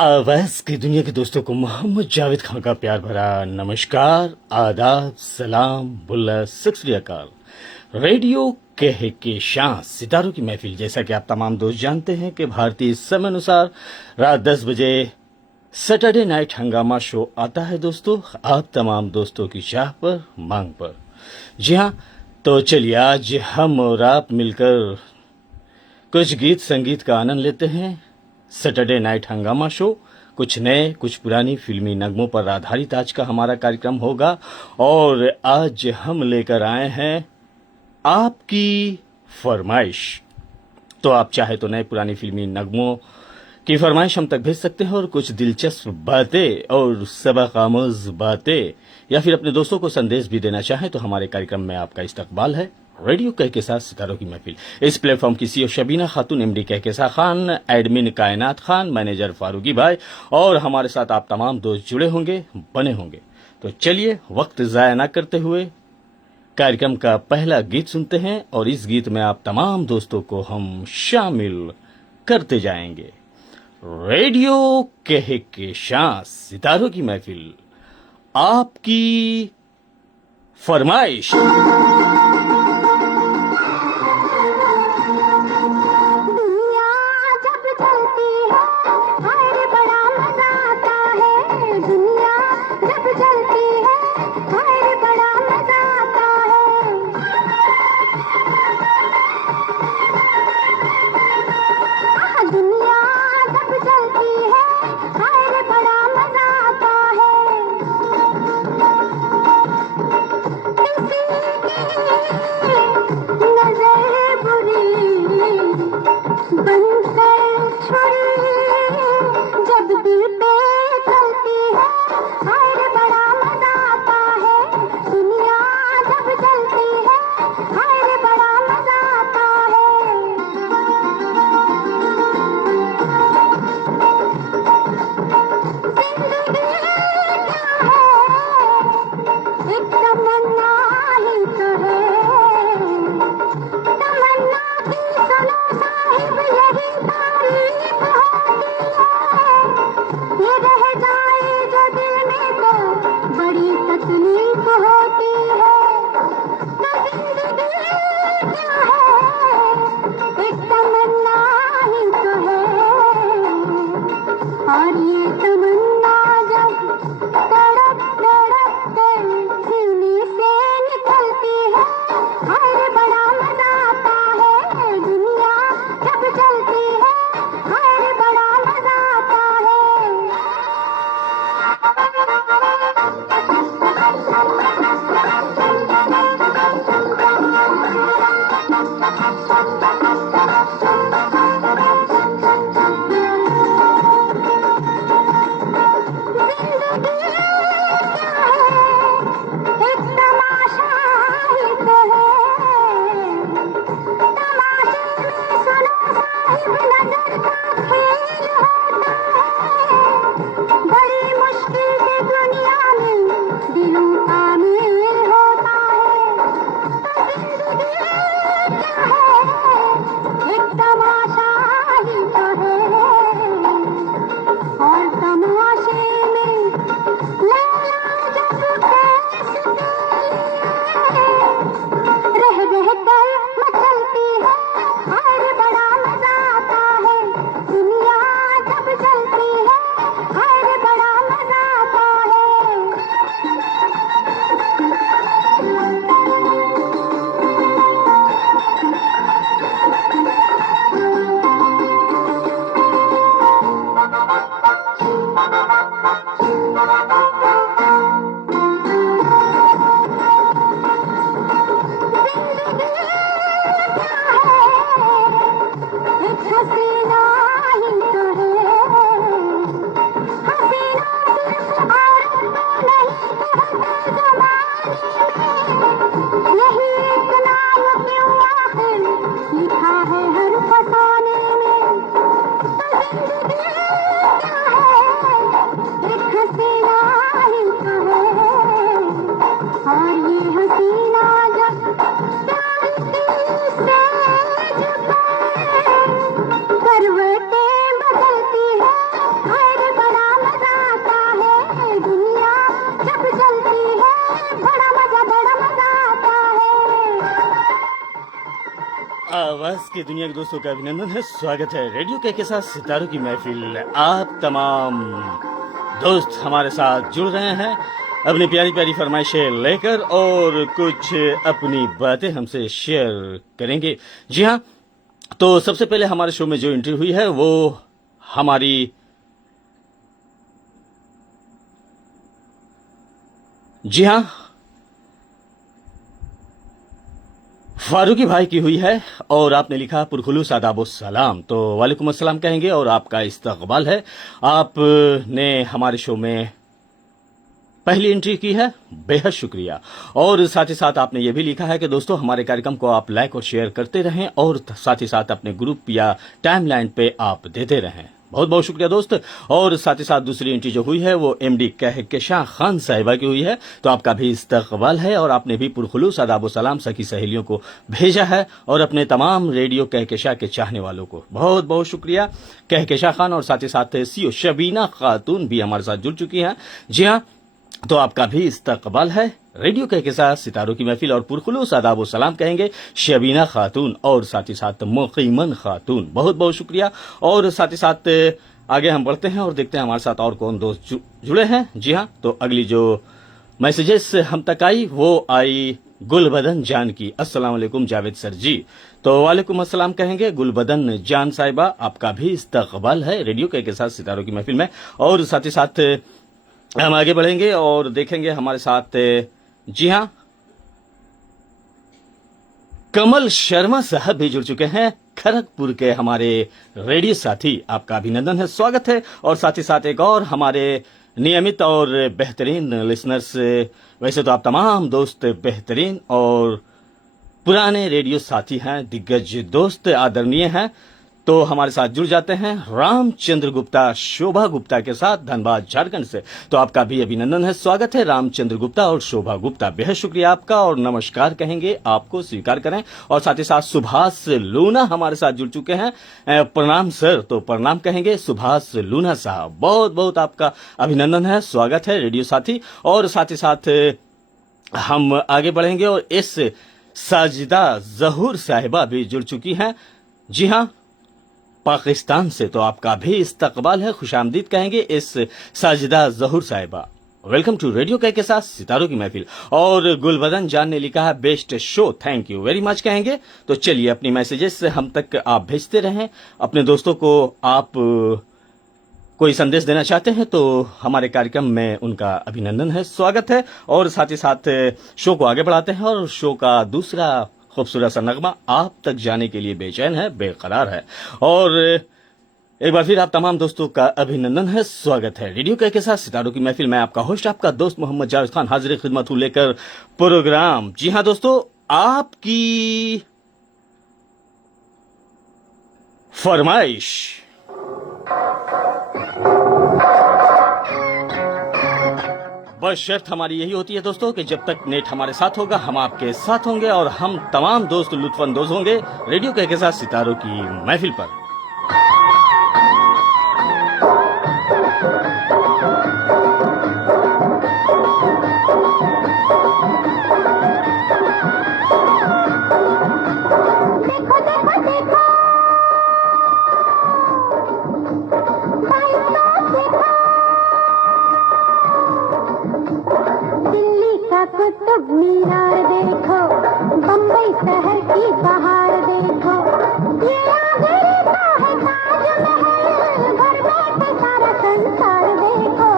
आवाज की दुनिया के दोस्तों को मोहम्मद जावेद खान का प्यार भरा नमस्कार, आदाब, सलाम, बुल्ला, सत श्री अकाल। रेडियो कह के शां सितारों की महफिल, जैसा कि आप तमाम दोस्त जानते हैं कि भारतीय समय अनुसार रात 10 बजे सैटरडे नाइट हंगामा शो आता है दोस्तों, आप तमाम दोस्तों की चाह पर, मांग पर। जी हाँ, तो चलिए आज हम और आप मिलकर कुछ गीत संगीत का आनंद लेते हैं। सैटरडे नाइट हंगामा शो कुछ नए कुछ पुरानी फिल्मी नगमों पर आधारित आज का हमारा कार्यक्रम होगा और आज हम लेकर आए हैं आपकी फरमाइश। तो आप चाहे तो नए पुरानी फिल्मी नगमों की फरमाइश हम तक भेज सकते हैं और कुछ दिलचस्प बातें और सबक आमूज बातें या फिर अपने दोस्तों को संदेश भी देना चाहें तो हमारे कार्यक्रम में आपका इस्तकबाल है। रेडियो कह के साथ सितारों की महफिल, इस प्लेटफॉर्म की सीईओ शबीना खातून, एमडी कहकेसा खान, एडमिन कायनात खान, मैनेजर फारूकी भाई और हमारे साथ आप तमाम दोस्त जुड़े होंगे, बने होंगे। तो चलिए वक्त जाया ना करते हुए कार्यक्रम का पहला गीत सुनते हैं और इस गीत में आप तमाम दोस्तों को हम शामिल करते जाएंगे। रेडियो कह के शां सितारों की महफिल, आपकी फरमाइश। आवाज की दुनिया के दोस्तों का अभिनंदन है, स्वागत है रेडियो के साथ सितारों की महफिल। आप तमाम दोस्त हमारे साथ जुड़ रहे हैं अपनी प्यारी प्यारी फरमाइशें लेकर और कुछ अपनी बातें हमसे शेयर करेंगे। जी हाँ, तो सबसे पहले हमारे शो में जो एंट्री हुई है वो हमारी जी हाँ फारूकी भाई की हुई है और आपने लिखा पुरखुलूस आदाब सलाम। तो वालेकुम अस्सलाम कहेंगे और आपका इस्तकबाल है। आपने हमारे शो में पहली एंट्री की है, बेहद शुक्रिया। और साथ ही साथ आपने ये भी लिखा है कि दोस्तों हमारे कार्यक्रम को आप लाइक और शेयर करते रहें और साथ ही साथ अपने ग्रुप या टाइमलाइन पे आप देते रहें। बहुत बहुत शुक्रिया दोस्त। और साथ ही साथ दूसरी एंट्री जो हुई है वो एमडी कहकशां खान साहिबा की हुई है। तो आपका भी इस्तकबाल है और आपने भी पुरखुलूस आदाब सलाम सखी सहेलियों को भेजा है और अपने तमाम रेडियो कहकशां के चाहने वालों को बहुत बहुत शुक्रिया। कहकशां खान और साथ ही साथ सीओ शबीना खातून भी हमारे साथ जुड़ चुकी हैं। जी हाँ, तो आपका भी इस्तकबाल है। रेडियो के साथ सितारों की महफिल और पुरखुलूस आदाब सलाम कहेंगे शबीना खातून और साथ ही साथ मुकीमन खातून, बहुत बहुत शुक्रिया। और साथ ही साथ आगे हम बढ़ते हैं और देखते हैं हमारे साथ और कौन दोस्त जुड़े हैं। जी हाँ, तो अगली जो मैसेजेस हम तक आई वो आई गुलबदन जान की। अस्सलाम वालेकुम जावेद सर जी। तो वालेकुम अस्सलाम कहेंगे गुलबदन जान साहिबा, आपका भी इस्तकबाल है रेडियो के साथ सितारों की महफिल में। और साथ ही साथ हम आगे बढ़ेंगे और देखेंगे हमारे साथ जी हाँ कमल शर्मा साहब भी जुड़ चुके हैं, खड़गपुर के हमारे रेडियो साथी। आपका अभिनंदन है, स्वागत है। और साथ ही साथ एक और हमारे नियमित और बेहतरीन लिसनर्स, वैसे तो आप तमाम दोस्त बेहतरीन और पुराने रेडियो साथी हैं, दिग्गज दोस्त आदरणीय हैं, तो हमारे साथ जुड़ जाते हैं रामचंद्र गुप्ता शोभा गुप्ता के साथ धनबाद झारखंड से। तो आपका भी अभिनंदन है, स्वागत है रामचंद्र गुप्ता और शोभा गुप्ता, बेहद शुक्रिया आपका और नमस्कार कहेंगे, आपको स्वीकार करें। और साथ ही साथ सुभाष लूना हमारे साथ जुड़ चुके हैं, प्रणाम सर। तो प्रणाम कहेंगे सुभाष लूना साहब, बहुत बहुत आपका अभिनंदन है, स्वागत है रेडियो साथी। और साथ ही साथ हम आगे बढ़ेंगे और इस साजिदा जहूर साहिबा भी जुड़ चुकी हैं, जी हाँ पाकिस्तान से। तो आपका भी इस्तकबाल है, खुशामदीद कहेंगे इस साजिदा जहूर साहिबा। वेलकम टू रेडियो के साथ सितारों की महफिल। और गुलबदन जान ने लिखा है best show, thank you very much कहेंगे। तो चलिए अपनी मैसेजेस हम तक आप भेजते रहें, अपने दोस्तों को आप कोई संदेश देना चाहते हैं तो हमारे कार्यक्रम में उनका अभिनंदन है, स्वागत है। और साथ ही साथ शो को आगे बढ़ाते हैं और शो का दूसरा खूबसूरत सा नगमा आप तक जाने के लिए बेचैन है, बेकरार है। और एक बार फिर आप तमाम दोस्तों का अभिनंदन है, स्वागत है रेडियो के साथ सितारों की महफिल में। आपका होस्ट आपका दोस्त मोहम्मद जावेद खान हाजिर खिदमत हूं लेकर प्रोग्राम। जी हाँ दोस्तों, आपकी फरमाइश बस शर्त हमारी यही होती है दोस्तों कि जब तक नेट हमारे साथ होगा हम आपके साथ होंगे और हम तमाम दोस्त लुत्फानंदोज होंगे रेडियो के साथ सितारों की महफिल पर। कुतुब मीनार देखो, बम्बई शहर की पहाड़ देखो, ये आगरे का है ताजमहल, घर बैठे सारा संसार देखो।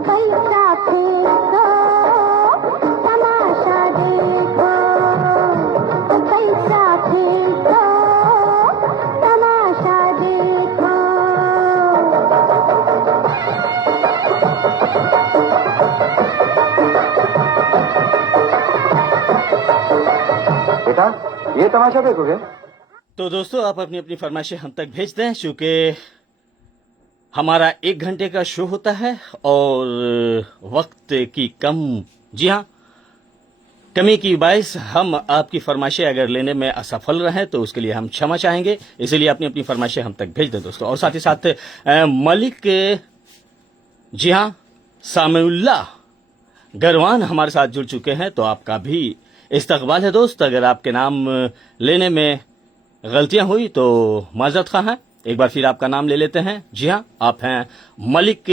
पैसा फेंको, तमाशा देखो, पैसा फेंको, तमाशा देखो। बेटा ये तमाशा देखोगे? तो दोस्तों आप अपनी अपनी फरमाइशें हम तक भेज दें, चूंकि हमारा 1 घंटे का शो होता है और वक्त की जी हाँ कमी की बाइस हम आपकी फरमाइशें अगर लेने में असफल रहे तो उसके लिए हम क्षमा चाहेंगे, इसलिए अपनी अपनी फरमाइशें हम तक भेज दें दोस्तों। और साथ ही साथ मलिक जी हाँ सामिउल्लाह गरवान हमारे साथ जुड़ चुके हैं, तो आपका भी इस्तकबाल है दोस्त। अगर आपके नाम लेने में गलतियां हुई तो माजरत खा हैं। एक बार फिर आपका नाम ले लेते हैं। जी हाँ, आप हैं मलिक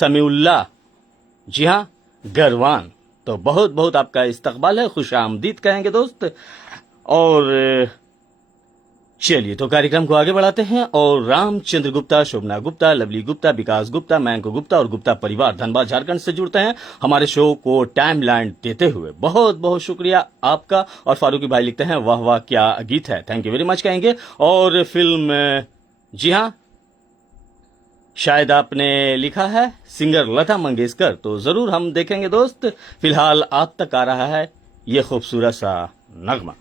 समीउल्लाह। जी हाँ, गरवान। तो बहुत बहुत आपका इस्तकबाल है, खुश आमदीद कहेंगे दोस्त। और चलिए तो कार्यक्रम को आगे बढ़ाते हैं। और रामचंद्र गुप्ता, शोभना गुप्ता, लवली गुप्ता, विकास गुप्ता, मैंको गुप्ता और गुप्ता परिवार धनबाद झारखंड से जुड़ते हैं हमारे शो को टाइम लाइन देते हुए। बहुत बहुत शुक्रिया आपका। और फारूकी भाई लिखते हैं वाह वाह क्या गीत है, थैंक यू वेरी मच कहेंगे। और फिल्म, जी हाँ, शायद आपने लिखा है सिंगर लता मंगेशकर, तो जरूर हम देखेंगे दोस्त। फिलहाल आप तक आ रहा है ये खूबसूरत सा नगमा।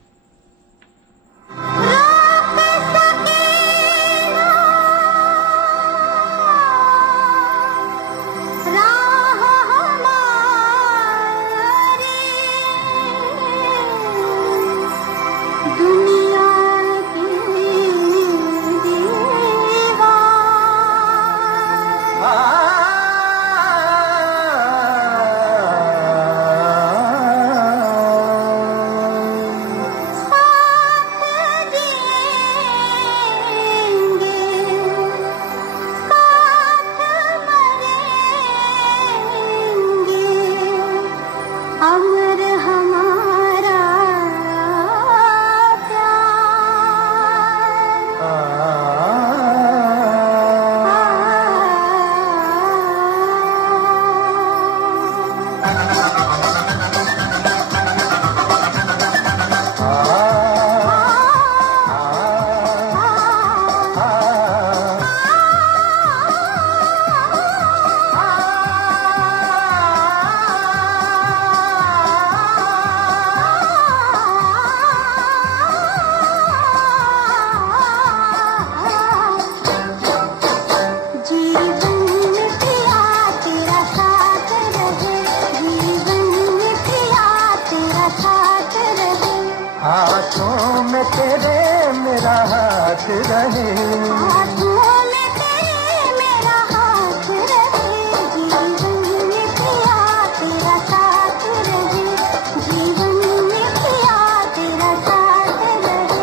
अमर हमारा हाथों में तेरे मेरा हाथ रहे, हाथों में तेरे मेरा हाथ रहे, जीवन में तेरा तेरा साथ रहे, जीवन में तेरा तेरा साथ रहे।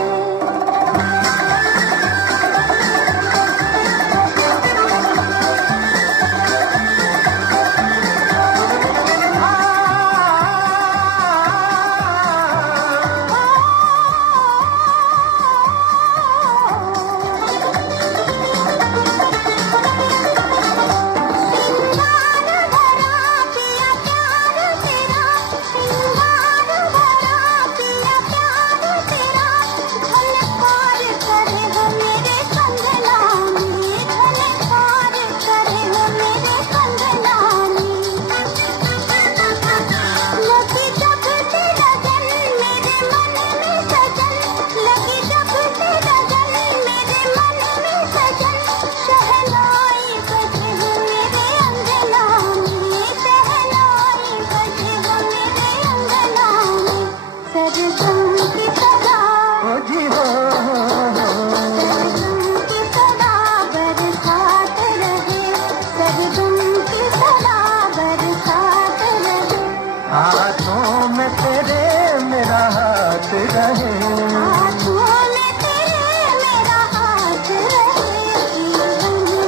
हाथों में तेरे मेरा हाथ रहे, हाथों में तेरे मेरा हाथ रहे, जीवन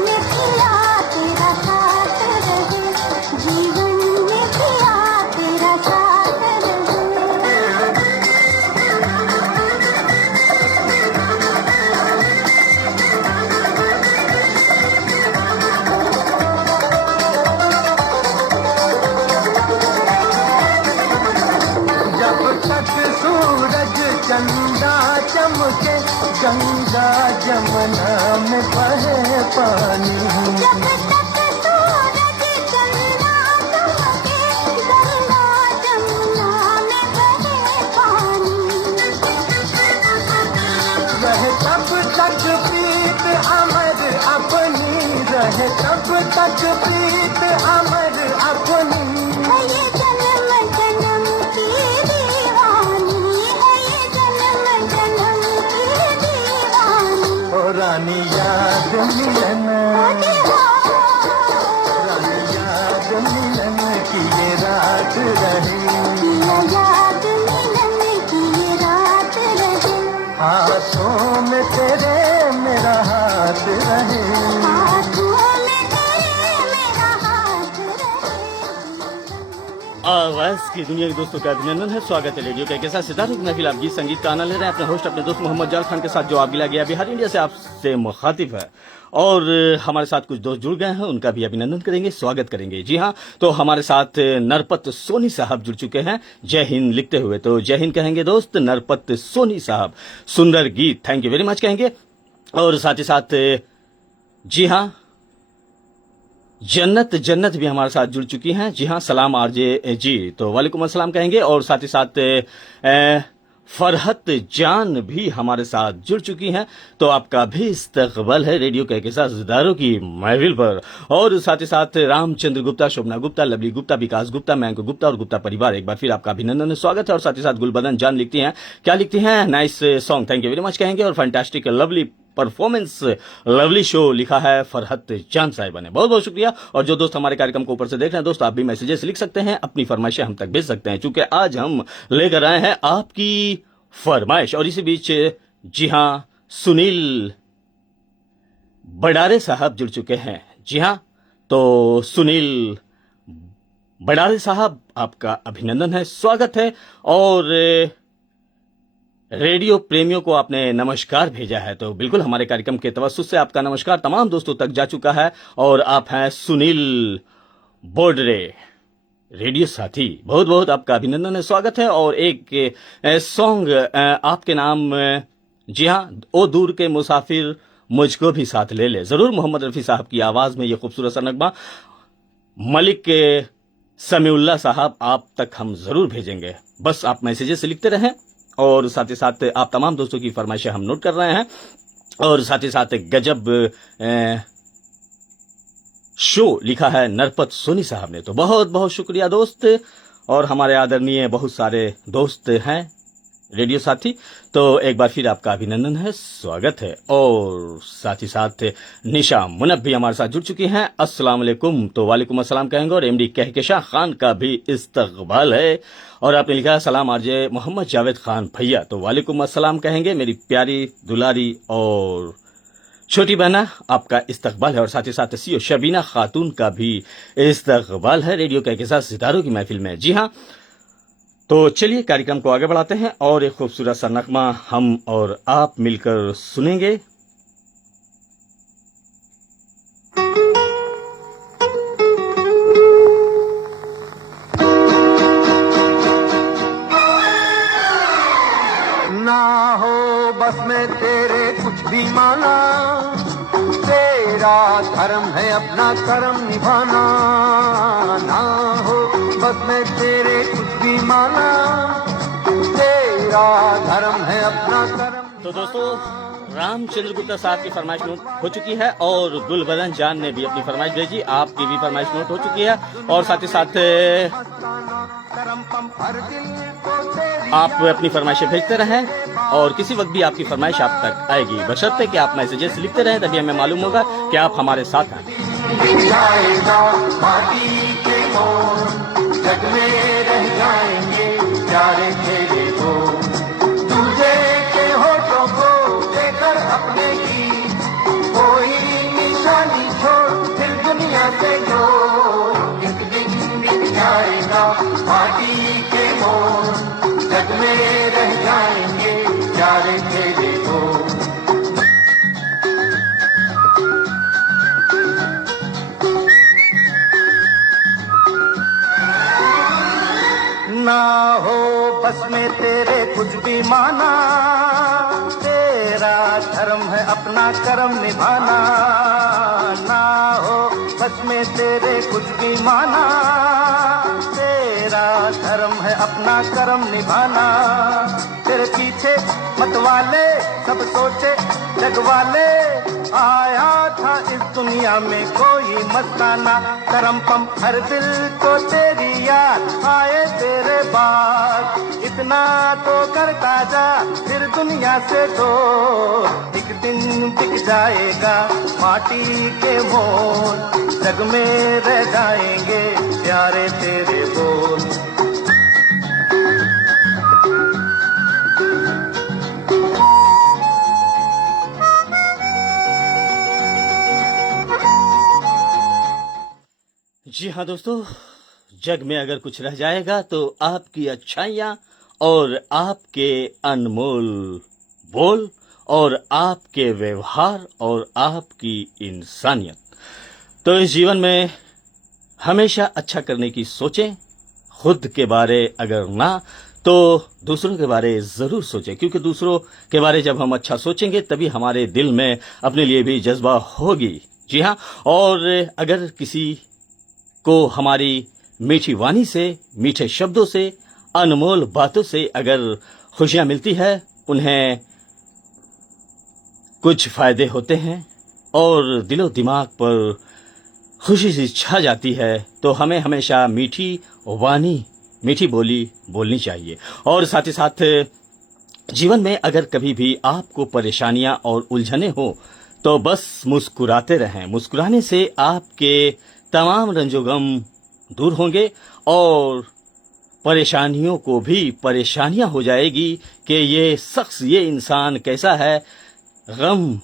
में तेरा तेरा साथ रहे, जीवन में तेरा तेरा साथ रहे। जब तक सूरज चंदा चमके, गंगा जमुना में बहे पानी, जब तक सूरज चंदा चमके, गंगा जमुना में बहे पानी, रहे तब तक प्रीत अमर अपनी, रहे तब तक प्रीत अमर अपनी। है ये जन्म जन्म की दीवानी, है ये जन्म जन्म की दीवानी। ओ रानी याद मिलन, रानी याद मिलन की ये रात रही, याद मिलन इसलिए दुनिया के दोस्तों का अभिनंदन है, स्वागत है रेडियो के साथ सितारों की महफिल। आप गीत संगीत का आनंद ले रहे हैं अपने होस्ट अपने दोस्त मोहम्मद जाल खान के साथ, जो आप गिला गया बिहार इंडिया से आपसे मुखातिब है। और हमारे साथ कुछ दोस्त जुड़ गए हैं, उनका भी अभिनंदन करेंगे, स्वागत करेंगे। जी हाँ, तो हमारे साथ नरपत सोनी साहब जुड़ चुके हैं जय हिंद लिखते हुए। तो जय हिंद कहेंगे दोस्त नरपत सोनी साहब, सुंदर गीत, थैंक यू वेरी मच कहेंगे। और साथ ही साथ जी हाँ, जन्नत जन्नत भी हमारे साथ जुड़ चुकी हैं। जी हाँ, सलाम आरजे जी, तो वालेकुम अस्सलाम कहेंगे। और साथ ही साथ फरहत जान भी हमारे साथ जुड़ चुकी हैं। तो आपका भी इस्तकबाल है रेडियो के साथ सितारों की महफिल पर। और साथ ही साथ रामचंद्र गुप्ता, शोभना गुप्ता, लवली गुप्ता, विकास गुप्ता, मयंक गुप्ता और गुप्ता परिवार, एक बार फिर आपका अभिनंदन स्वागत है। और साथ ही साथ गुलबदन जान लिखती हैं, क्या लिखती हैं, nice song, thank you very much कहेंगे। और fantastic lovely performance, lovely show लिखा है फरहत जान साहिबा ने, बहुत बहुत शुक्रिया। और जो दोस्त हमारे कार्यक्रम को ऊपर से देख रहे हैं दोस्त, आप भी मैसेजेस लिख सकते हैं, अपनी फरमाइशें हम तक भेज सकते हैं, क्योंकि आज हम लेकर आए हैं आपकी फरमाइश। और इसी बीच जी हाँ, सुनील बडारे साहब जुड़ चुके हैं। जी हाँ, तो सुनील बडारे साहब, आपका अभिनंदन है, स्वागत है। और रेडियो प्रेमियों को आपने नमस्कार भेजा है, तो बिल्कुल हमारे कार्यक्रम के तवस्सुस से आपका नमस्कार तमाम दोस्तों तक जा चुका है। और आप हैं सुनील बोडरे, रेडियो साथी, बहुत बहुत आपका अभिनंदन है, स्वागत है। और एक सॉन्ग आपके नाम, जी हाँ, ओ दूर के मुसाफिर मुझको भी साथ ले ले, जरूर मोहम्मद रफी साहब की आवाज में ये खूबसूरत सा नगमा मलिक के समीउल्लाह साहब आप तक हम जरूर भेजेंगे। बस आप मैसेजेस लिखते रहें। और साथ ही साथ आप तमाम दोस्तों की फरमाइशें हम नोट कर रहे हैं। और साथ ही साथ गजब शो लिखा है नरपत सोनी साहब ने, तो बहुत बहुत शुक्रिया दोस्त। और हमारे आदरणीय बहुत सारे दोस्त हैं रेडियो साथी, तो एक बार फिर आपका अभिनंदन है, स्वागत है। और साथ ही साथ निशा मुनब भी हमारे साथ जुड़ चुकी हैं, अस्सलाम वालेकुम, तो वालेकुम अस्सलाम कहेंगे। और एमडी कहकेशां खान का भी इस्तकबाल है। और आपने लिखा है, सलाम आरजे मोहम्मद जावेद खान भैया, तो वालेकुम अस्सलाम कहेंगे, मेरी प्यारी दुलारी और छोटी बहना, आपका इस्तकबाल है। और साथ ही साथ सीओ शबीना खातून का भी इस्तकबाल है रेडियो के साथ सितारों की महफिल में। जी हाँ, तो चलिए कार्यक्रम को आगे बढ़ाते हैं और एक खूबसूरत सा नगमा हम और आप मिलकर सुनेंगे। ना हो बस में तेरे कुछ भी माना, तेरा धर्म है अपना कर्म निभाना। ना हो बस में तेरे कुछ भी माना, तेरा धर्म है अपना कर्म। तो दोस्तों, रामचंद्र गुप्ता साहब की फरमाइश नोट हो चुकी है और गुलबदन जान ने भी अपनी फरमाइश भेजी, आपकी भी फरमाइश नोट हो चुकी है। और साथ ही साथ आप अपनी फरमाइशें भेजते रहें और किसी वक्त भी आपकी फरमाइश आप तक आएगी, बशर्ते कि आप मैसेजेस लिखते रहें, तभी हमें मालूम होगा कि आप हमारे साथ हैं। जाएगा माटी के मोर, जग में रह जाएंगे प्यारे तेरे को, तुझे के होठों को देकर अपने की कोई निशानी छोड़, फिर दुनिया से जो एक दिन मिट जाएगा माटी के मोर, जग में रह जाएंगे प्यारे तेरे को। ना हो बस में तेरे कुछ भी माना, तेरा धर्म है अपना कर्म निभाना। ना हो बस में तेरे कुछ भी माना, तेरा धर्म है अपना कर्म निभाना। तेरे पीछे मत वाले सब सोचे जग वाले, आया था इस दुनिया में कोई मस्ताना। करम पम हर दिल को तेरी याद आए तेरे बाद, इतना तो करता जा फिर दुनिया से तो एक दिन बिक जाएगा माटी के मोल, जग में रह जाएंगे प्यारे तेरे बोल। जी हाँ दोस्तों, जग में अगर कुछ रह जाएगा तो आपकी अच्छाइयाँ और आपके अनमोल बोल और आपके व्यवहार और आपकी इंसानियत। तो इस जीवन में हमेशा अच्छा करने की सोचें। खुद के बारे अगर ना तो दूसरों के बारे जरूर सोचें, क्योंकि दूसरों के बारे जब हम अच्छा सोचेंगे तभी हमारे दिल में अपने लिए भी जज्बा होगी। जी हाँ, और अगर किसी को हमारी मीठी वाणी से, मीठे शब्दों से, अनमोल बातों से अगर खुशियां मिलती है, उन्हें कुछ फायदे होते हैं और दिलो दिमाग पर खुशी सी छा जाती है, तो हमें हमेशा मीठी वाणी, मीठी बोली बोलनी चाहिए। और साथ ही साथ जीवन में अगर कभी भी आपको परेशानियां और उलझने हो तो बस मुस्कुराते रहें। मुस्कुराने से आपके तमाम रंजोगम दूर होंगे और परेशानियों को भी परेशानियां हो जाएगी कि ये शख्स, ये इंसान कैसा है, गम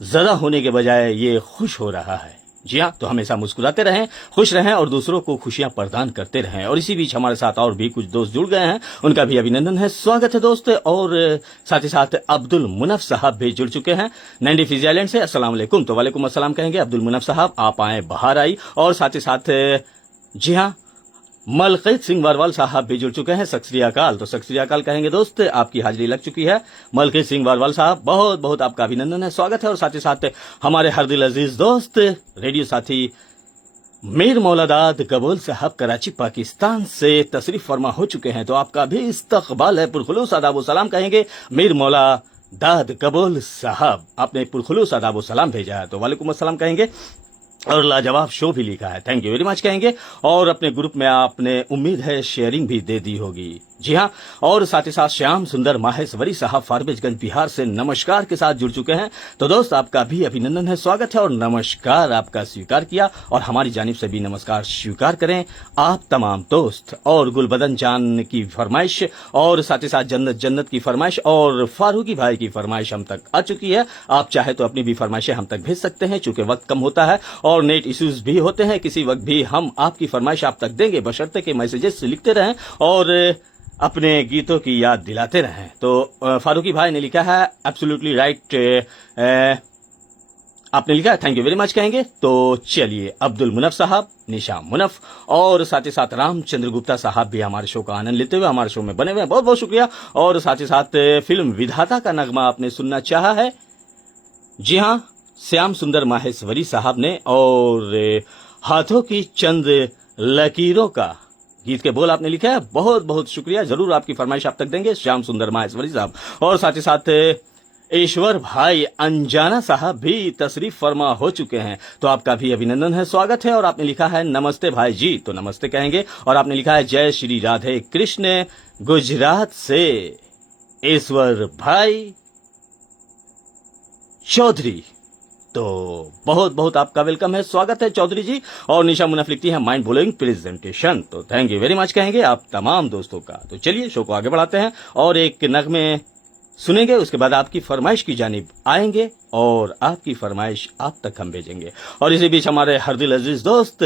ज़रा होने के बजाय ये खुश हो रहा है। जी हाँ, तो हमेशा मुस्कुराते रहें, खुश रहें और दूसरों को खुशियां प्रदान करते रहें। और इसी बीच हमारे साथ और भी कुछ दोस्त जुड़ गए हैं, उनका भी अभिनंदन है, स्वागत है दोस्त। और साथ ही साथ अब्दुल मुनफ साहब भी जुड़ चुके हैं नैंडी फिजी आइलैंड से। अस्सलाम वालेकुम। तो वालेकुम अस्सलाम कहेंगे अब्दुल मुनफ साहब, आप आए बाहर आई। और साथ ही साथ जी हाँ, मलकीत सिंह वारवाल साहब भी जुड़ चुके हैं। सत श्री अकाल। तो सत श्री अकाल कहेंगे दोस्त, आपकी हाजिरी लग चुकी है। मलकीत सिंह वारवाल साहब, बहुत बहुत आपका अभिनंदन है, स्वागत है। और साथ ही साथ हमारे हर दिल अजीज दोस्त रेडियो साथी मीर मौलादाद कबूल साहब कराची पाकिस्तान से तशरीफ फरमा हो चुके हैं। तो आपका भी इस्तकबाल है, पुरखुलूस आदाब व सलाम कहेंगे मीर मौला दाद कबूल साहब, आपने पुरखुलूस आदाब व सलाम भेजा है, तो वालेकुम अस्सलाम कहेंगे। और लाजवाब शो भी लिखा है, थैंक यू वेरी मच कहेंगे। और अपने ग्रुप में आपने उम्मीद है शेयरिंग भी दे दी होगी। जी हाँ, और साथ ही साथ श्याम सुंदर माहेश्वरी साहब फारबिसगंज बिहार से नमस्कार के साथ जुड़ चुके हैं। तो दोस्त आपका भी अभिनंदन है, स्वागत है और नमस्कार आपका स्वीकार किया और हमारी जानिब से भी नमस्कार स्वीकार करें आप तमाम दोस्त। और गुलबदन जान की फरमाइश और साथ ही साथ जन्नत जन्नत की फरमाइश और फारूकी भाई की फरमाइश हम तक आ चुकी है। आप चाहे तो अपनी भी फरमाइशें हम तक भेज सकते हैं, चूंकि वक्त कम होता है और नेट इश्यूज भी होते हैं। किसी वक्त भी हम आपकी फरमाइश आप तक देंगे, बशर्ते के मैसेजेस लिखते रहें और अपने गीतों की याद दिलाते रहें। तो फारूकी भाई ने लिखा है एब्सोल्युटली राइट, आपने लिखा है, थैंक यू वेरी मच कहेंगे। तो चलिए, अब्दुल मुनफ साहब, निशा मुनफ और साथ ही साथ रामचंद्र गुप्ता साहब भी हमारे शो का आनंद लेते हुए हमारे शो में बने हुए हैं, बहुत बहुत शुक्रिया। और साथ ही साथ फिल्म विधाता का नगमा आपने सुनना चाहा है। जी हाँ, श्याम सुंदर माहेश्वरी साहब ने, और हाथों की चंद लकीरों का गीत के बोल आपने लिखा है, बहुत बहुत शुक्रिया। जरूर आपकी फरमाइश आप तक देंगे श्याम सुंदर माहेश्वरी साहब। और साथ ही साथ ईश्वर भाई अंजाना साहब भी तशरीफ फरमा हो चुके हैं, तो आपका भी अभिनंदन है, स्वागत है। और आपने लिखा है नमस्ते भाई जी, तो नमस्ते कहेंगे। और आपने लिखा है जय श्री राधे कृष्ण गुजरात से ईश्वर भाई चौधरी, तो बहुत बहुत आपका वेलकम है, स्वागत है चौधरी जी। और निशा मुनफ लिखती है माइंड ब्लोइंग प्रेजेंटेशन, तो थैंक यू वेरी मच कहेंगे आप तमाम दोस्तों का। तो चलिए शो को आगे बढ़ाते हैं और एक नगमे सुनेंगे, उसके बाद आपकी फरमाइश की जानिब आएंगे और आपकी फरमाइश आप तक हम भेजेंगे। और इसी बीच हमारे हर दिल अजीज दोस्त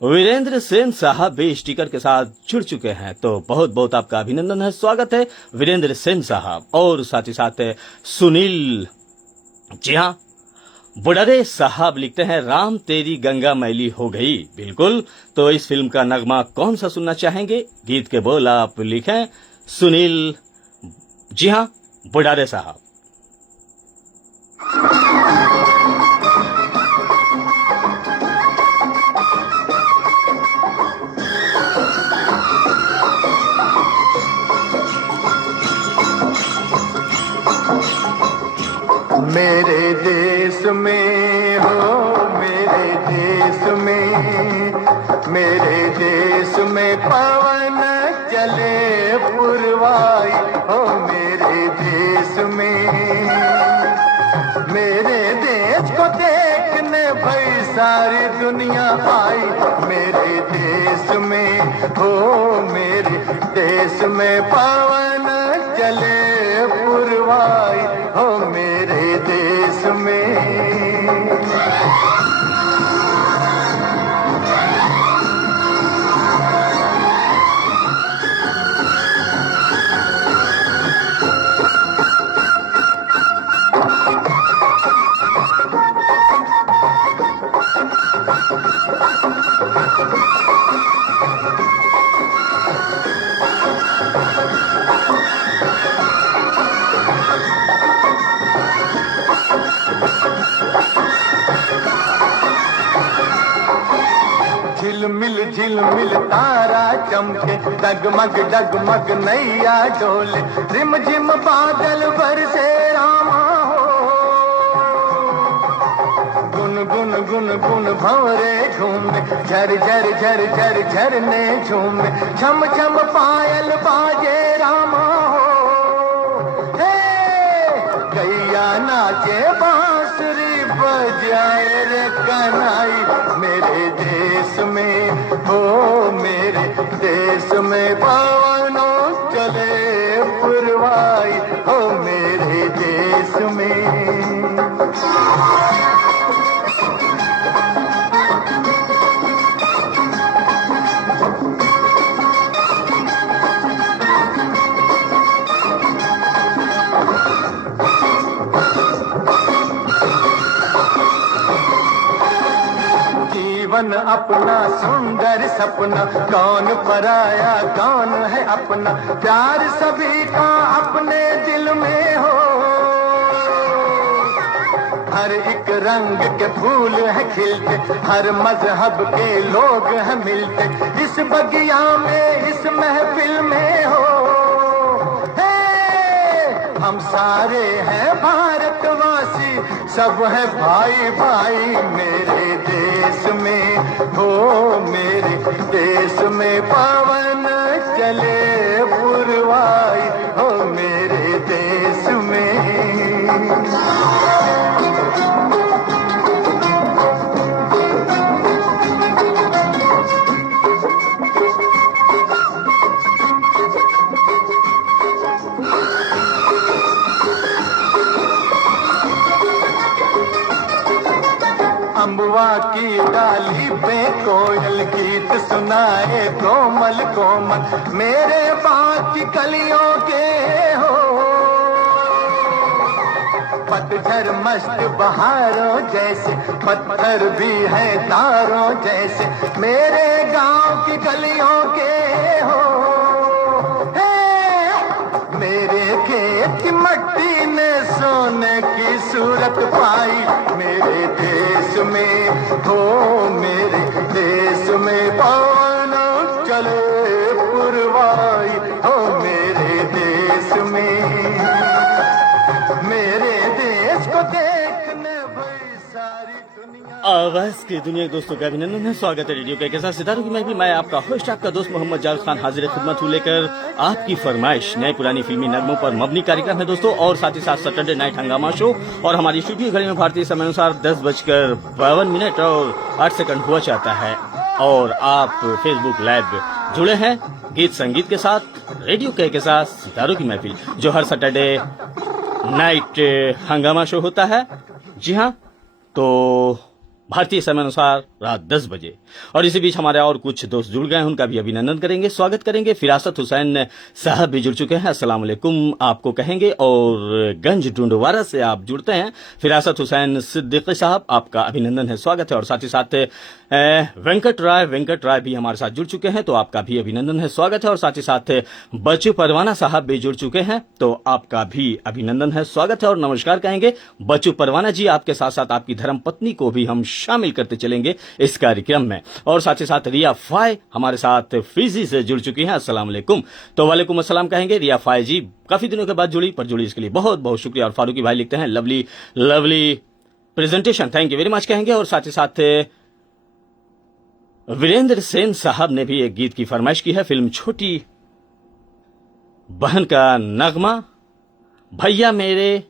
वीरेंद्र सेन साहब भी स्टिकर के साथ जुड़ चुके हैं, तो बहुत बहुत आपका अभिनंदन है, स्वागत है वीरेंद्र सेन साहब। और साथ ही साथ सुनील, जी हाँ, बुडरे साहब लिखते हैं राम तेरी गंगा मैली हो गई, बिल्कुल। तो इस फिल्म का नगमा कौन सा सुनना चाहेंगे, गीत के बोल आप लिखें सुनील, जी हाँ, बुडरे साहब। मेरे देश में हो, मेरे देश में, मेरे देश में पवन चले पुरवाई हो, मेरे देश में, मेरे देश को देखने भाई सारी दुनिया आई, मेरे देश में हो, मेरे देश में पवन चले पुरवाई हो, मेरे देश में। झिलमिल तारा चमके, डगमग डगमग नैया डोले, रिम झिम बादल बरसे रामा हो। गुन गुन गुन गुन भंवरे झूमे, झर झर झर झर झरने झूमे, छम छम पायल बाजे रामा हो। हे गैया नाचे बांसुरी बजाए रे कन्हई, मेरे देश में हो मेरे देश में पवनों चले पुरवाई हो मेरे देश में। जीवन अपना सुंदर सपना, कौन पराया कौन है अपना, प्यार सभी का अपने दिल में हो। हर एक रंग के फूल है खिलते, हर मजहब के लोग हैं मिलते, इस बगिया में इस महफिल में हो। हम सारे हैं भारतवासी, सब है भाई भाई मेरे देश में हो मेरे देश में पवन चले पुरवाई हो मेरे देश में। अम्बुआ की डाली पे कोयल गीत सुनाए कोमल कोमल, मेरे बाग की कलियों के हो। पतझर मस्त बहारों जैसे, पत्थर भी है तारों जैसे, मेरे गांव की गलियों के हो। मेरे खेत की मट्टी ने सोने की सूरत पाई, मेरे देश में हो मेरे देश में पवनों चले पुरवाई हो मेरे देश में। मेरे देश को देखने भाई सारी दुनिया। आवाज की दुनिया के दोस्तों का अभिनंदन है, स्वागत है रेडियो के साथ सितारों की महफिल। मैं आपका होस्ट आपका दोस्त मोहम्मद जावेद खान हाजिर खिदमत हूँ लेकर आपकी फरमाइश नए पुरानी फिल्मी नगमों पर मबनी कार्यक्रम है दोस्तों, और साथ ही साथ सैटरडे नाइट हंगामा शो। और हमारी स्टूडियो घड़ी में भारतीय समय अनुसार 10:52 और 8 हुआ चाहता है, और आप फेसबुक लाइव जुड़े हैं गीत संगीत के साथ रेडियो के साथ सितारों की महफिल, जो हर सैटरडे नाइट हंगामा शो होता है। जी हाँ, तो भारतीय समय अनुसार रात 10 बजे। और इसी बीच हमारे और कुछ दोस्त जुड़ गए हैं, उनका भी अभिनंदन करेंगे, स्वागत करेंगे। फिरासत हुसैन साहब भी जुड़ चुके हैं, अस्सलाम वालेकुम आपको कहेंगे। और गंज डुंडवारा से आप जुड़ते हैं, फिरासत हुसैन सिद्दीकी साहब, आपका अभिनंदन है, स्वागत है। और साथ ही साथ वेंकट राय भी हमारे साथ जुड़ चुके हैं, तो आपका भी अभिनंदन है, स्वागत है। और साथ ही साथ बच्चू परवाना साहब भी जुड़ चुके हैं, तो आपका भी अभिनंदन है, स्वागत है और नमस्कार कहेंगे। बच्चू परवाना जी, आपके साथ साथ आपकी धर्मपत्नी को भी हम शामिल करते चलेंगे इस कार्यक्रम में। और साथ ही साथ रिया फाय हमारे साथ फिजी से जुड़ चुकी हैं, अस्सलाम वालेकुम। तो वालेकुम अस्सलाम कहेंगे। रिया फाय जी काफी दिनों के बाद जुड़ी इसके लिए बहुत बहुत शुक्रिया। और फारूकी भाई लिखते हैं lovely presentation, thank you very much कहेंगे। और साथ ही साथ वीरेंद्र सेन साहब ने भी एक गीत की फरमाइश की है, फिल्म छोटी बहन का नगमा, भैया मेरे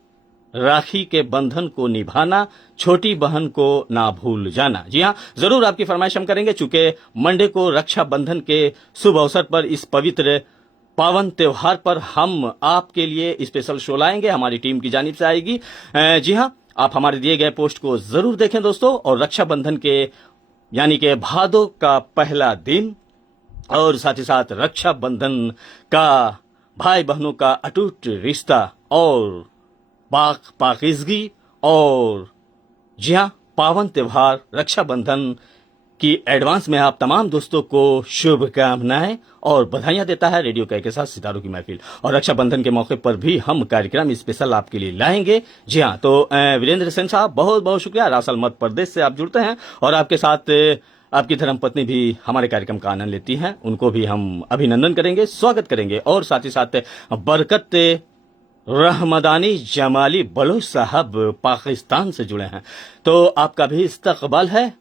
राखी के बंधन को निभाना, छोटी बहन को ना भूल जाना। जी हाँ, जरूर आपकी फरमाइश हम करेंगे, चूंकि मंडे को रक्षा बंधन के शुभ अवसर पर इस पवित्र पावन त्योहार पर हम आपके लिए स्पेशल शो लाएंगे, हमारी टीम की जानिब से आएगी। जी हाँ, आप हमारे दिए गए पोस्ट को जरूर देखें दोस्तों। और रक्षाबंधन के यानी कि भादों का पहला दिन, और साथ ही साथ रक्षाबंधन का भाई बहनों का अटूट रिश्ता और पाकिज़गी, और जी हाँ, पावन त्योहार रक्षाबंधन की एडवांस में आप तमाम दोस्तों को शुभकामनाएं और बधाइयां देता है रेडियो के साथ सितारों की महफिल। और रक्षाबंधन के मौके पर भी हम कार्यक्रम स्पेशल आपके लिए लाएंगे। जी हाँ, तो वीरेंद्र सेन साहब बहुत बहुत शुक्रिया, रासल मध्य प्रदेश से आप जुड़ते हैं, और आपके साथ आपकी धर्मपत्नी भी हमारे कार्यक्रम का आनंद लेती हैं, उनको भी हम अभिनंदन करेंगे, स्वागत करेंगे। और साथ ही साथ बरकत रहमदानी जमाली बलोच साहब पाकिस्तान से जुड़े हैं, तो आपका भी इस्तकबाल है।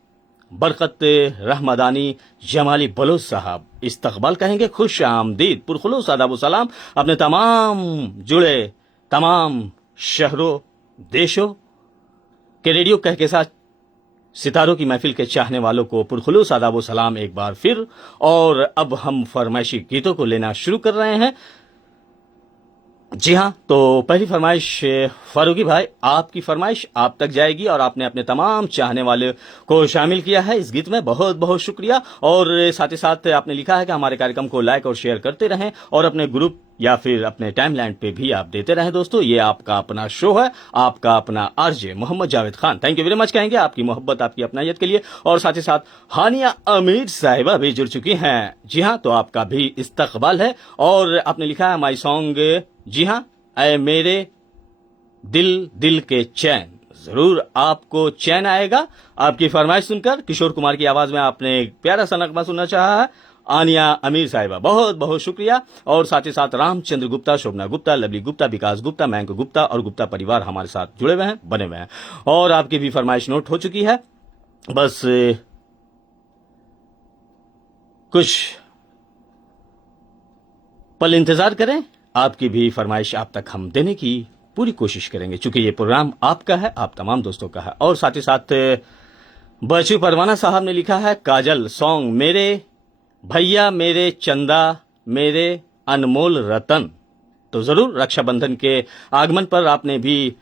बरकत रहमदानी जमाली बलोच साहब, इस्तकबाल कहेंगे, खुश आमदीद, पुरखुलूस आदाब सलाम अपने तमाम जुड़े तमाम शहरों देशों के रेडियो कह के साथ सितारों की महफिल के चाहने वालों को पुरखुलूस आदाब सलाम एक बार फिर। और अब हम फरमाइशी गीतों को लेना शुरू कर रहे हैं। जी हाँ, तो पहली फरमाइश फारूकी भाई, आपकी फरमाइश आप तक जाएगी और आपने अपने तमाम चाहने वाले को शामिल किया है इस गीत में, बहुत बहुत शुक्रिया। और साथ ही साथ आपने लिखा है कि हमारे कार्यक्रम को लाइक और शेयर करते रहें और अपने ग्रुप या फिर अपने टाइमलाइन पे भी आप देते रहें। दोस्तों, ये आपका अपना शो है, आपका अपना RJ Mohammad Javed Khan, thank you very much कहेंगे आपकी मोहब्बत, आपकी अपनायत के लिए। और साथ ही साथ हानिया अमीर साहिबा भी जुड़ चुकी हैं। जी हाँ, तो आपका भी इस्तकबाल है। और आपने लिखा है माई सॉन्ग, जी हाँ, ऐ मेरे दिल के चैन, जरूर आपको चैन आएगा आपकी फरमाइश सुनकर। किशोर कुमार की आवाज में आपने एक प्यारा सा नगमा सुनना चाहा है, आनिया अमीर साहिबा, बहुत बहुत शुक्रिया। और साथ ही साथ रामचंद्र गुप्ता, शोभना गुप्ता, लवली गुप्ता, विकास गुप्ता, मयंक गुप्ता और गुप्ता परिवार हमारे साथ जुड़े हुए हैं, बने हुए हैं। और आपकी भी फरमाइश नोट हो चुकी है, बस कुछ पल इंतजार करें, आपकी भी फरमाइश आप तक हम देने की पूरी कोशिश करेंगे, क्योंकि ये प्रोग्राम आपका है, आप तमाम दोस्तों का है। और साथ ही साथ बचू परवाना साहब ने लिखा है काजल सॉन्ग, मेरे भैया मेरे चंदा मेरे अनमोल रतन। तो जरूर रक्षाबंधन के आगमन पर आपने भी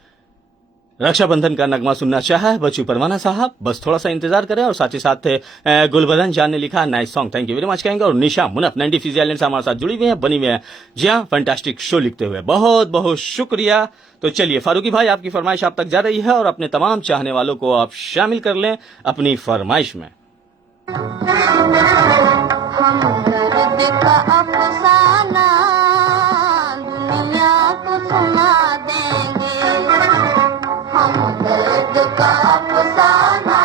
रक्षाबंधन का नगमा सुनना चाहा है बचू परवाना साहब, बस थोड़ा सा इंतजार करें। और साथ ही साथ गुलबदन जान ने लिखा nice song, thank you very much कहेंगे। और निशा मुनफ 90 फीजी आइलैंड से हमारे साथ जुड़ी हुई है, बनी हुई है, जी हाँ, फैंटास्टिक शो लिखते हुए, बहुत बहुत शुक्रिया। तो चलिए फारूकी भाई, आपकी फरमाइश आप तक जा रही है और अपने तमाम चाहने वालों को आप शामिल कर लें अपनी फरमाइश में। हम दर्द का अफसाना दुनिया को सुना देंगे, हम दर्द का अफसाना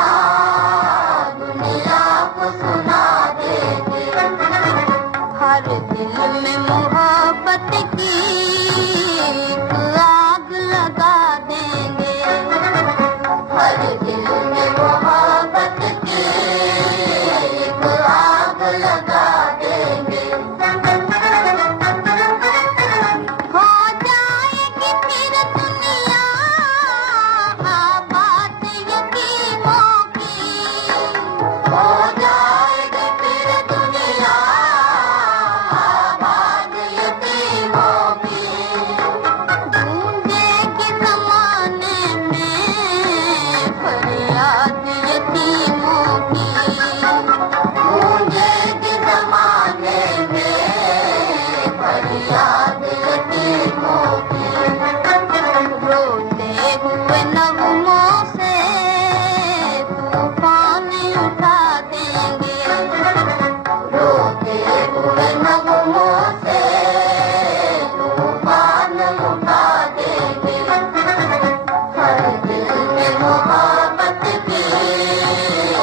दुनिया को सुना देंगे। हर दिल में मोहब्बत की एक आग लगा देंगे, हर दिल में मोहब्बत की एक आग लगा देंगे। हो जाएगी फिर दुनिया आबाद यतीमों की, हो जाएगी फिर दुनिया आबाद यतीमों की। गूंजेगी ज़माने में फरियाद यतीमों की, गूंजेगी ज़माने में फरियाद यतीमों की। रोते हुए नगमों से तूफान उठा देंगे, रोते हुए नगमों से तूफान उठा देंगे। हर दिल में मोहब्बत की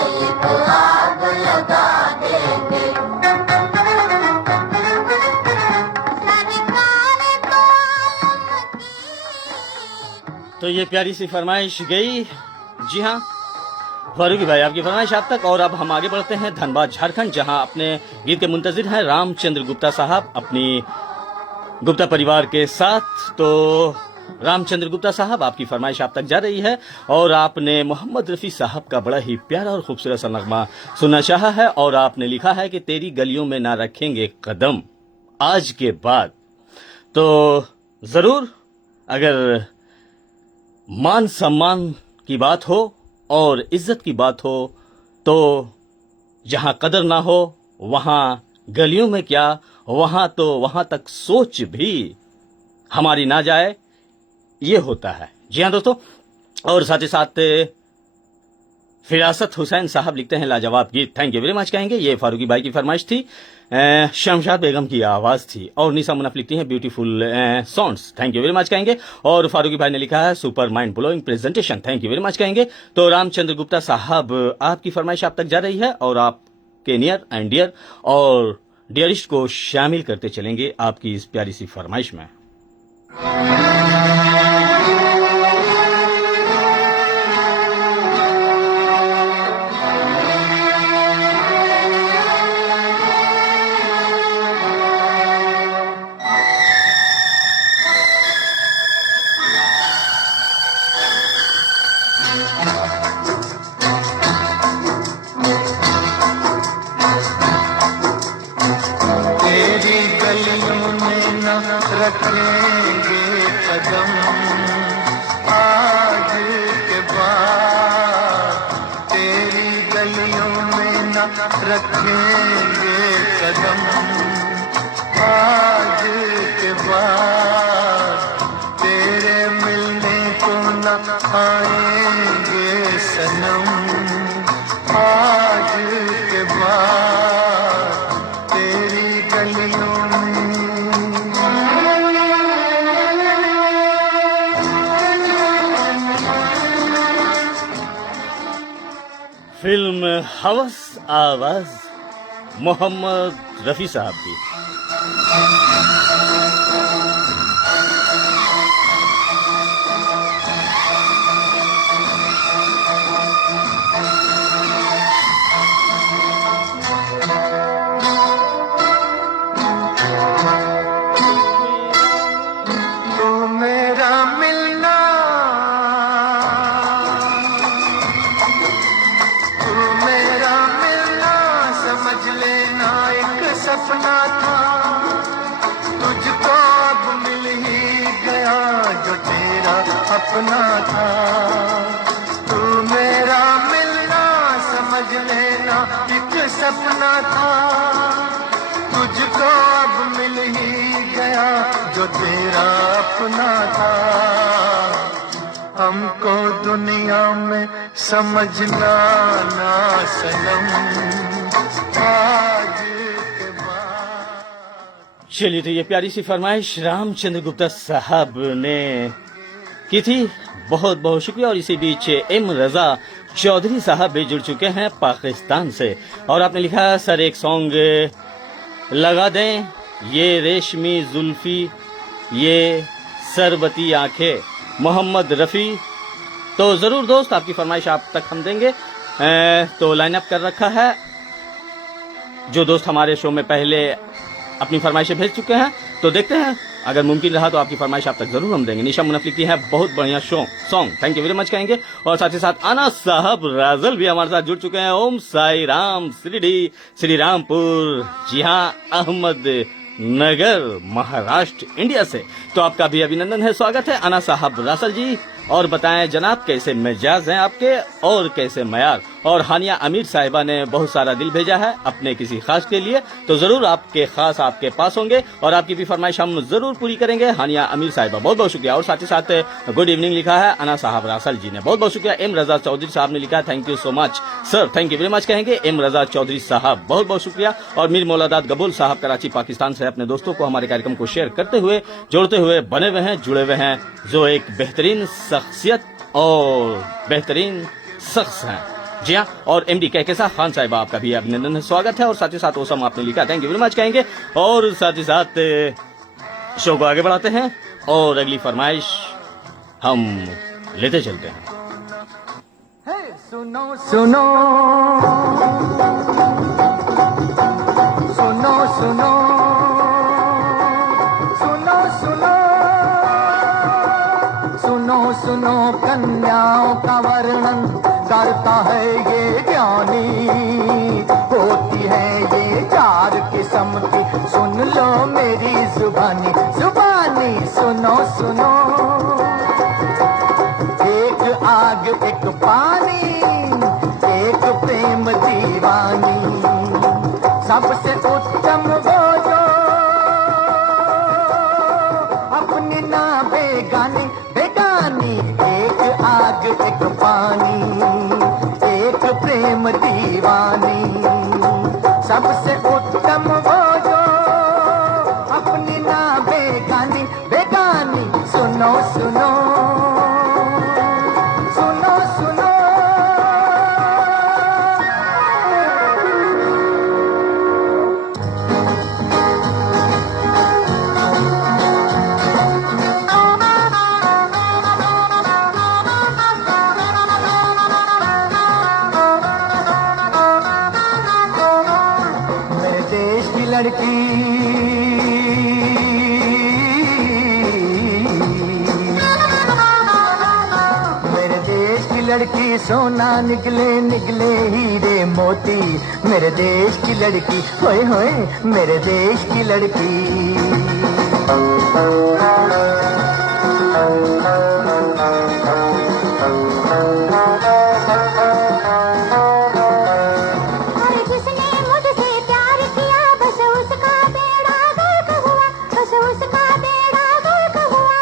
एक आग लगा देंगे। सरकार तो आलम की। तो ये प्यारी सी फरमाइश गई, जी हाँ फारूकी भाई, आपकी फरमाइश आप तक। और अब हम आगे बढ़ते हैं धनबाद झारखंड, जहां अपने गीत के मुंतजिर हैं रामचंद्र गुप्ता साहब अपनी गुप्ता परिवार के साथ। तो रामचंद्र गुप्ता साहब, आपकी फरमाइश आप तक जा रही है और आपने मोहम्मद रफी साहब का बड़ा ही प्यारा और खूबसूरत सा नगमा सुनना चाहा है। और आपने लिखा है कि तेरी गलियों में ना रखेंगे कदम आज के बाद। तो जरूर, अगर मान सम्मान की बात हो और इज्जत की बात हो, तो जहां कदर ना हो वहां गलियों में क्या, वहां तो वहां तक सोच भी हमारी ना जाए, ये होता है। जी हाँ दोस्तों, और साथ ही साथ फिरासत हुसैन साहब लिखते हैं लाजवाब गीत, थैंक यू वेरी मच कहेंगे। ये फारूकी भाई की फरमाइश थी, शमशाद बेगम की आवाज थी। और निशा मुनफ लिखती हैं beautiful songs, thank you very much कहेंगे। और फारूकी भाई ने लिखा है super mind blowing presentation, thank you very much कहेंगे। तो रामचंद्र गुप्ता साहब, आपकी फरमाइश आप तक जा रही है और आपके नियर एंड डियर और डियरिस्ट को शामिल करते चलेंगे आपकी इस प्यारी सी फरमाइश में। तेरी गलियों में न रखेंगे कदम आज के बाद, तेरी गलियों में न रखेंगे कदम आज के बाद, तेरे मिलने को न आएंगे सनम आज के बाद, तेरी गलियों फिल्म हवस आवाज, मोहम्मद रफी साहब की। तू मेरा मिलना, तू मेरा मिलना समझ लेना एक सपना था, तुझको अब मिल ही गया जो तेरा अपना था। तू मेरा मिलना समझ लेना एक सपना था, तुझको अब मिल ही गया जो तेरा अपना था। हमको दुनिया में समझना ना सनम आज के बाद। चलिए, तो ये प्यारी सी फरमाइश रामचंद्र गुप्ता साहब ने की थी, बहुत बहुत शुक्रिया। और इसी बीच एम रजा चौधरी साहब भी जुड़ चुके हैं पाकिस्तान से और आपने लिखा सर एक सॉन्ग लगा दें, ये रेशमी जुल्फी ये सरबती आंखें, मोहम्मद रफ़ी। तो ज़रूर दोस्त, आपकी फरमाइश आप तक हम देंगे। तो लाइन अप कर रखा है, जो दोस्त हमारे शो में पहले अपनी फरमाइशें भेज चुके हैं, तो देखते हैं अगर मुमकिन रहा तो आपकी फरमाइश आप तक जरूर हम देंगे। निशा मुनफ लिखती है बहुत बढ़िया song, thank you very much कहेंगे। और साथ ही साथ आना साहब राजल भी हमारे साथ जुड़ चुके हैं। ओम साई राम, श्रीडी श्री रामपुर, जी हाँ, अहमद नगर, महाराष्ट्र, इंडिया से। तो आपका भी अभिनंदन है, स्वागत है आना साहब रासल जी। और बताएं जनाब कैसे मिजाज हैं आपके और कैसे मयार। और हानिया अमीर साहिबा ने बहुत सारा दिल भेजा है अपने किसी खास के लिए, तो जरूर आपके खास आपके पास होंगे और आपकी भी फरमाइश हम जरूर पूरी करेंगे। हानिया अमीर साहिबा बहुत बहुत शुक्रिया। और साथ ही साथ गुड इवनिंग लिखा है अना साहब रासल जी ने, बहुत बहुत शुक्रिया। एम रजा चौधरी साहब ने लिखा thank you so much sir, thank you very much कहेंगे एम रजा चौधरी साहब, बहुत बहुत शुक्रिया। और मीर मौलादात गबूल साहब कराची पाकिस्तान से अपने दोस्तों को हमारे कार्यक्रम को शेयर करते हुए, जोड़ते हुए बने हुए हैं, जुड़े हुए हैं, जो एक बेहतरीन शख्सियत और बेहतरीन शख्स हैं। जी हाँ, और एमडी कहकेसा खान साहिबा आपका भी अभिनंदन है, स्वागत है। और साथ ही साथ ओसम आपने लिखा थैंक यू वेरी मच कहेंगे। और साथ ही साथ शो को आगे बढ़ाते हैं और अगली फरमाइश हम लेते चलते हैं। सुनो सुनो सुनो सुनो सुनो सुनो सुनो सुनो कन्याओं का वर्णन करता है ये ज्ञानी, होती है ये 4 किस्म की, सुन लो मेरी जुबानी जुबानी। सुनो सुनो, एक आग एक पानी, एक प्रेम दीवानी, सबसे उत्तम वो जो अपनी ना बेगानी बेगानी। एक आग एक पानी, एक मेरे देश की लड़की सोना निकले निकले हीरे मोती, मेरे देश की लड़की होए होए मेरे देश की लड़की। और जिसने मुझसे प्यार किया बस उसका बेड़ा गर्क हुआ, बस उसका बेड़ा गर्क हुआ।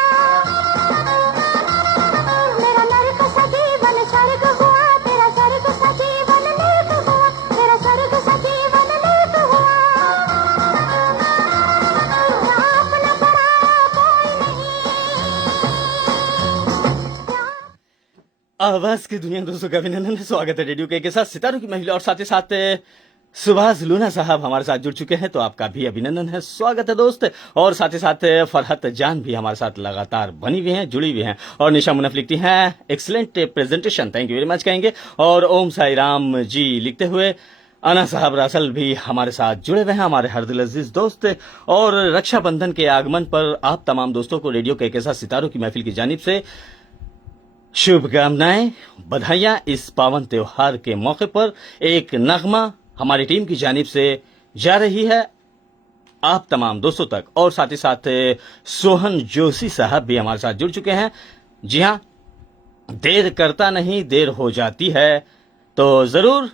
मेरा नरक सा जीवन स्वर्ग हुआ, तेरा स्वर्ग सा जीवन नरक हुआ, तेरा स्वर्ग सा जीवन नरक हुआ। अपना पराया कोई नहीं। आवाज की दुनिया दोस्तों का अभिनंदन है। स्वागत है रेडियो के साथ सितारों की महिला और साथ ही साथ सुभाष लूना साहब हमारे साथ जुड़ चुके हैं, तो आपका भी अभिनंदन है, स्वागत है दोस्त। और साथ ही साथ फरहत जान भी हमारे साथ लगातार बनी हुई हैं, जुड़ी हुई हैं। और निशा मुनफ लिखती हैं excellent presentation, thank you very much कहेंगे। और ओम साई राम जी लिखते हुए अना साहब रासल भी हमारे साथ जुड़े हुए हैं, हमारे हर दिल अजीज दोस्त। और रक्षाबंधन के आगमन पर आप तमाम दोस्तों को रेडियो के साथ सितारों की महफिल की जानिब से शुभकामनाएं, बधाइयां। इस पावन त्योहार के मौके पर एक नगमा हमारी टीम की जानिब से जा रही है आप तमाम दोस्तों तक। और साथ ही साथ सोहन जोशी साहब भी हमारे साथ जुड़ चुके हैं। जी हां, देर करता नहीं देर हो जाती है, तो जरूर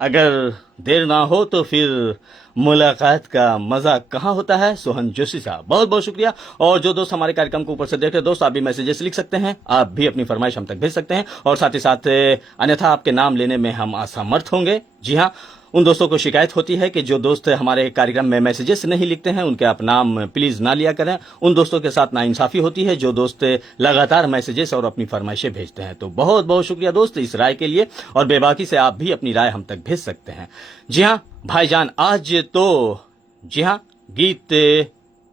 अगर देर ना हो तो फिर मुलाकात का मजा कहाँ होता है। सोहन जोशी साहब बहुत बहुत शुक्रिया। और जो दोस्त हमारे कार्यक्रम को ऊपर से देख रहे हैं दोस्त, आप भी मैसेजेस लिख सकते हैं, आप भी अपनी फरमाइश हम तक भेज सकते हैं। और साथ ही साथ अन्यथा आपके नाम लेने में हम असमर्थ होंगे। जी हाँ, उन दोस्तों को शिकायत होती है कि जो दोस्त हमारे कार्यक्रम में मैसेजेस नहीं लिखते हैं उनके आप नाम प्लीज ना लिया करें। उन दोस्तों के साथ नाइंसाफी होती है जो दोस्त लगातार मैसेजेस और अपनी फरमाइशें भेजते हैं। तो बहुत बहुत शुक्रिया दोस्त इस राय के लिए, और बेबाकी से आप भी अपनी राय हम तक भेज सकते हैं। जी हाँ भाईजान, आज तो जी हाँ गीत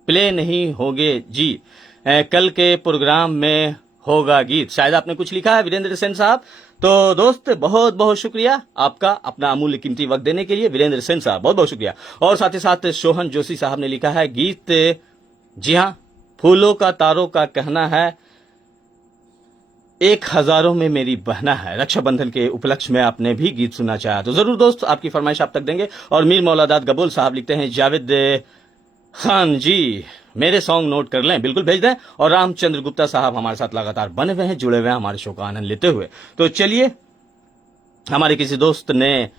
प्ले नहीं होंगे जी, कल के प्रोग्राम में होगा गीत, शायद आपने कुछ लिखा है वीरेंद्र सेन साहब। तो दोस्त बहुत बहुत शुक्रिया आपका अपना अमूल्य कीमती वक्त देने के लिए, वीरेंद्र सेन साहब बहुत बहुत शुक्रिया। और साथ ही साथ सोहन जोशी साहब ने लिखा है गीत, जी हाँ, फूलों का तारों का कहना है, एक हजारों में मेरी बहना है। रक्षाबंधन के उपलक्ष्य में आपने भी गीत सुनना चाहा तो जरूर दोस्त आपकी फरमाइश आप तक देंगे। और मीर मौलादाद गबूल साहब लिखते हैं जावेद खान जी मेरे सॉन्ग नोट कर लें, बिल्कुल भेज दें। और रामचंद्र गुप्ता साहब हमारे साथ लगातार बने हुए हैं, जुड़े हुए हैं हमारे शो का आनंद लेते हुए। तो चलिए, हमारे किसी दोस्त ने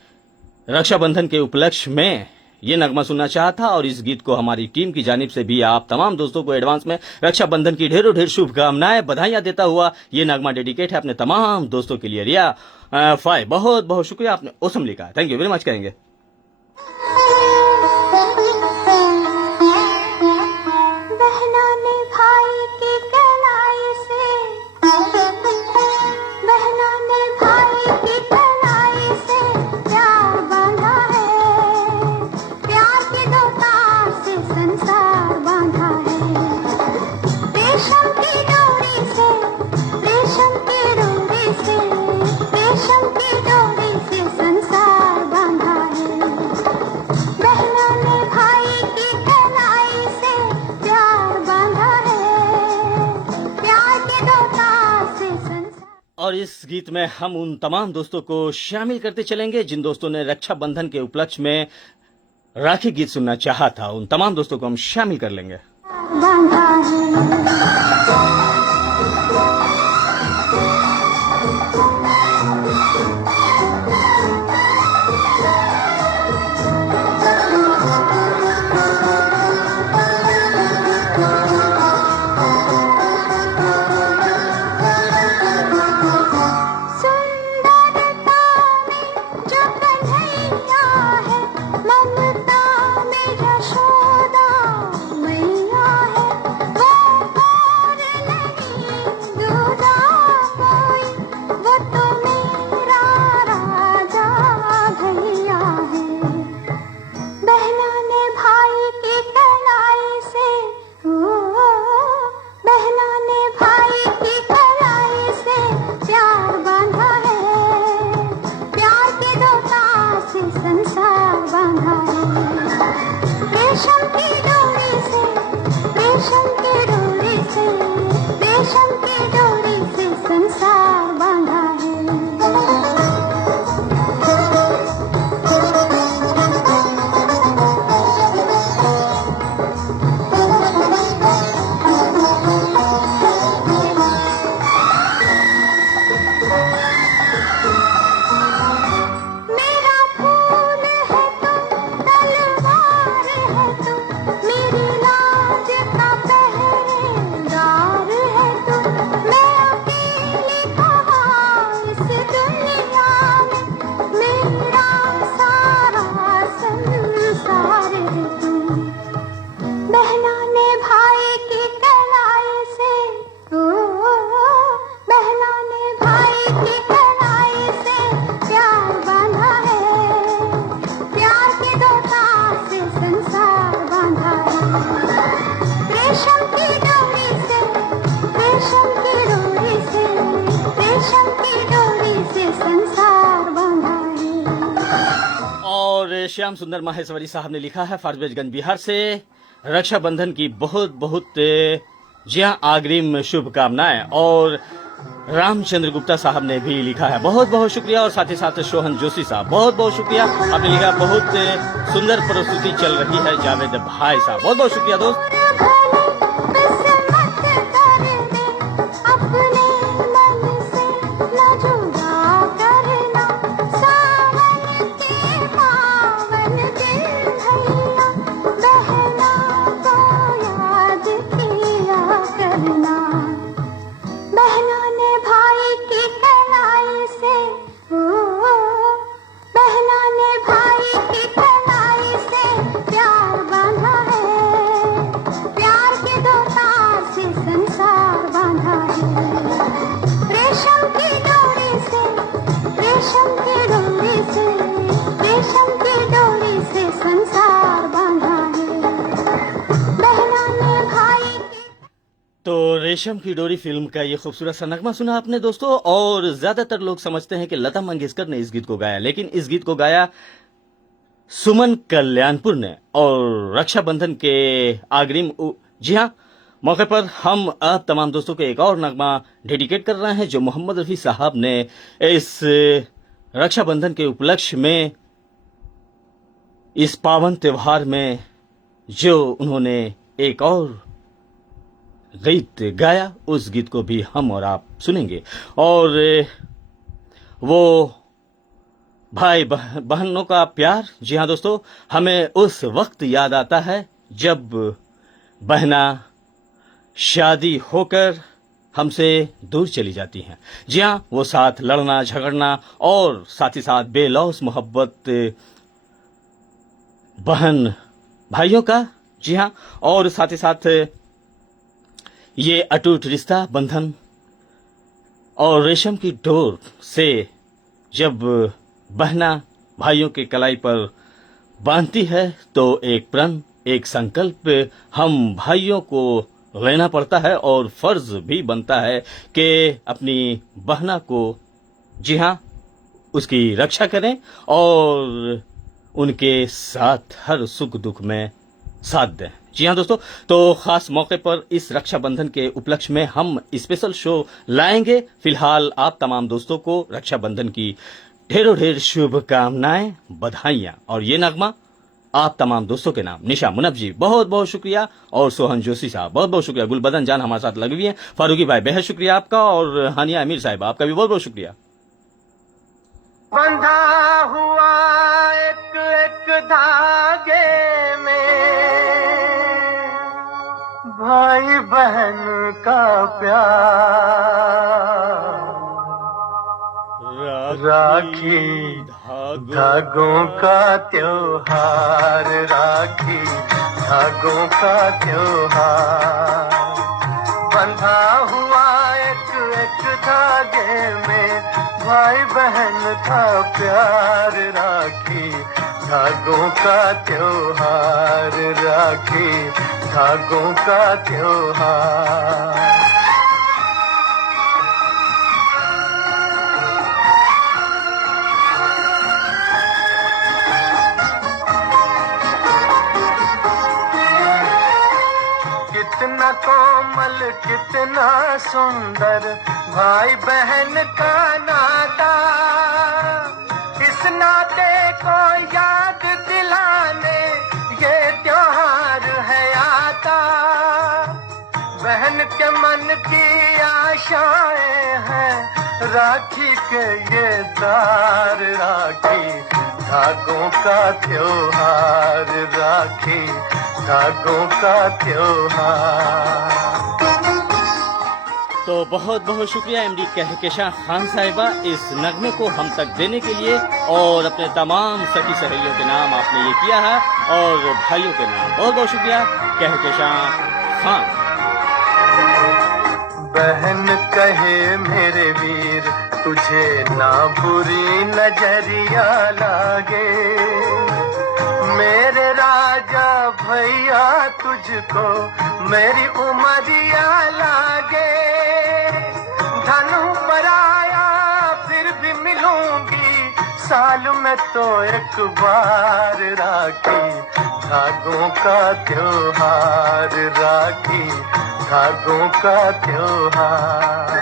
रक्षाबंधन के उपलक्ष्य में ये नगमा सुनना चाहा था, और इस गीत को हमारी टीम की जानिब से भी आप तमाम दोस्तों को एडवांस में रक्षाबंधन की ढेरों ढेर शुभकामनाएं, बधाइयां देता हुआ ये नगमा डेडिकेट है अपने तमाम दोस्तों के लिए। रिया फाय बहुत बहुत शुक्रिया, आपने ओसम लिखा है, थैंक यू वेरी मच कहेंगे। बहना ने भाई की कलाई से, बहना ने भाई की कलाई से प्यार बांधा है, प्यार के दो तार से संसार बांधा है। रेशम की डोरी से, रेशम की डोरी से, रेशम की डोरी से संसार बांधा है। बहना ने भाई की कलाई से प्यार बांधा है, प्यार के दो तार से संसार। और इस गीत में हम उन तमाम दोस्तों को शामिल करते चलेंगे जिन दोस्तों ने रक्षाबंधन के उपलक्ष्य में राखी गीत सुनना चाहा था, उन तमाम दोस्तों को हम शामिल कर लेंगे। बांधा है। सुंदरता में जो कन्हैया है, ममता में यशोदा मैया है, वो और श्याम सुंदर माहेश्वरी साहब ने लिखा है फारबिसगंज बिहार से। रक्षाबंधन की बहुत बहुत जी हाँ अग्रिम शुभकामनाएं। और रामचंद्र गुप्ता साहब ने भी लिखा है बहुत बहुत शुक्रिया। और साथ ही साथ सोहन जोशी साहब बहुत बहुत शुक्रिया, आपने लिखा बहुत सुंदर प्रस्तुति चल रही है जावेद भाई साहब, बहुत बहुत शुक्रिया दोस्त। तो रेशम की डोरी फिल्म का ये खूबसूरत सा नगमा सुना आपने दोस्तों। और ज्यादातर लोग समझते हैं कि लता मंगेशकर ने इस गीत को गाया, लेकिन इस गीत को गाया सुमन कल्याणपुर ने। और रक्षाबंधन के अग्रिम जी हाँ मौके पर हम आप तमाम दोस्तों को एक और नगमा डेडिकेट कर रहे हैं जो मोहम्मद रफी साहब ने इस रक्षाबंधन के उपलक्ष्य में, इस पावन त्योहार में जो उन्होंने एक और गीत गाया, उस गीत को भी हम और आप सुनेंगे। और वो भाई बहनों का प्यार, जी हाँ दोस्तों, हमें उस वक्त याद आता है जब बहना शादी होकर हमसे दूर चली जाती हैं। जी हाँ, वो साथ लड़ना झगड़ना और साथ ही साथ बेलौस मोहब्बत बहन भाइयों का, जी हाँ, और साथ ही साथ ये अटूट रिश्ता बंधन और रेशम की डोर से जब बहना भाइयों के कलाई पर बांधती है तो एक प्रण, एक संकल्प हम भाइयों को लेना पड़ता है और फर्ज भी बनता है कि अपनी बहना को, जी हाँ, उसकी रक्षा करें और उनके साथ हर सुख दुख में साथ दें। जी हाँ दोस्तों, तो खास मौके पर इस रक्षाबंधन के उपलक्ष्य में हम स्पेशल शो लाएंगे। फिलहाल आप तमाम दोस्तों को रक्षाबंधन की ढेरों ढेर शुभकामनाएं, बधाइयां। और ये नगमा आप तमाम दोस्तों के नाम। निशा मुनब जी बहुत बहुत शुक्रिया, और सोहन जोशी साहब बहुत बहुत शुक्रिया। गुलबदन जान हमारे साथ लगी हुई है। फारूकी भाई बेहद शुक्रिया आपका, और हानिया अमीर साहिब आपका भी बहुत बहुत शुक्रिया। बंधा हुआ एक एक धागे में भाई बहन का प्यार, राखी धागों का त्योहार, राखी धागों का त्योहार। बंधा हुआ एक एक धागे में भाई बहन का प्यार, राखी धागों का त्योहार, राखी धागों का त्योहार। कितना कोमल कितना सुंदर भाई बहन का नाता, इस नाते को याद दिलाने ये त्योहार है आता। बहन के मन की आशाएं हैं राखी के ये तार, राखी धागों का त्योहार, राखी धागों का त्योहार। तो बहुत बहुत शुक्रिया एमडी कहकशां खान साहिबा इस नगमे को हम तक देने के लिए, और अपने तमाम सखी सहेलियों के नाम आपने ये किया है, और भाइयों के नाम बहुत बहुत शुक्रिया कहकशां खान। बहन कहे मेरे वीर तुझे ना बुरी नजरिया लागे, मेरे राजा भैया तुझको मेरी उमरिया लागे। धन पर आया फिर भी मिलूंगी, साल में तो एक बार राखी, धागों का त्योहार, राखी धागों का त्योहार।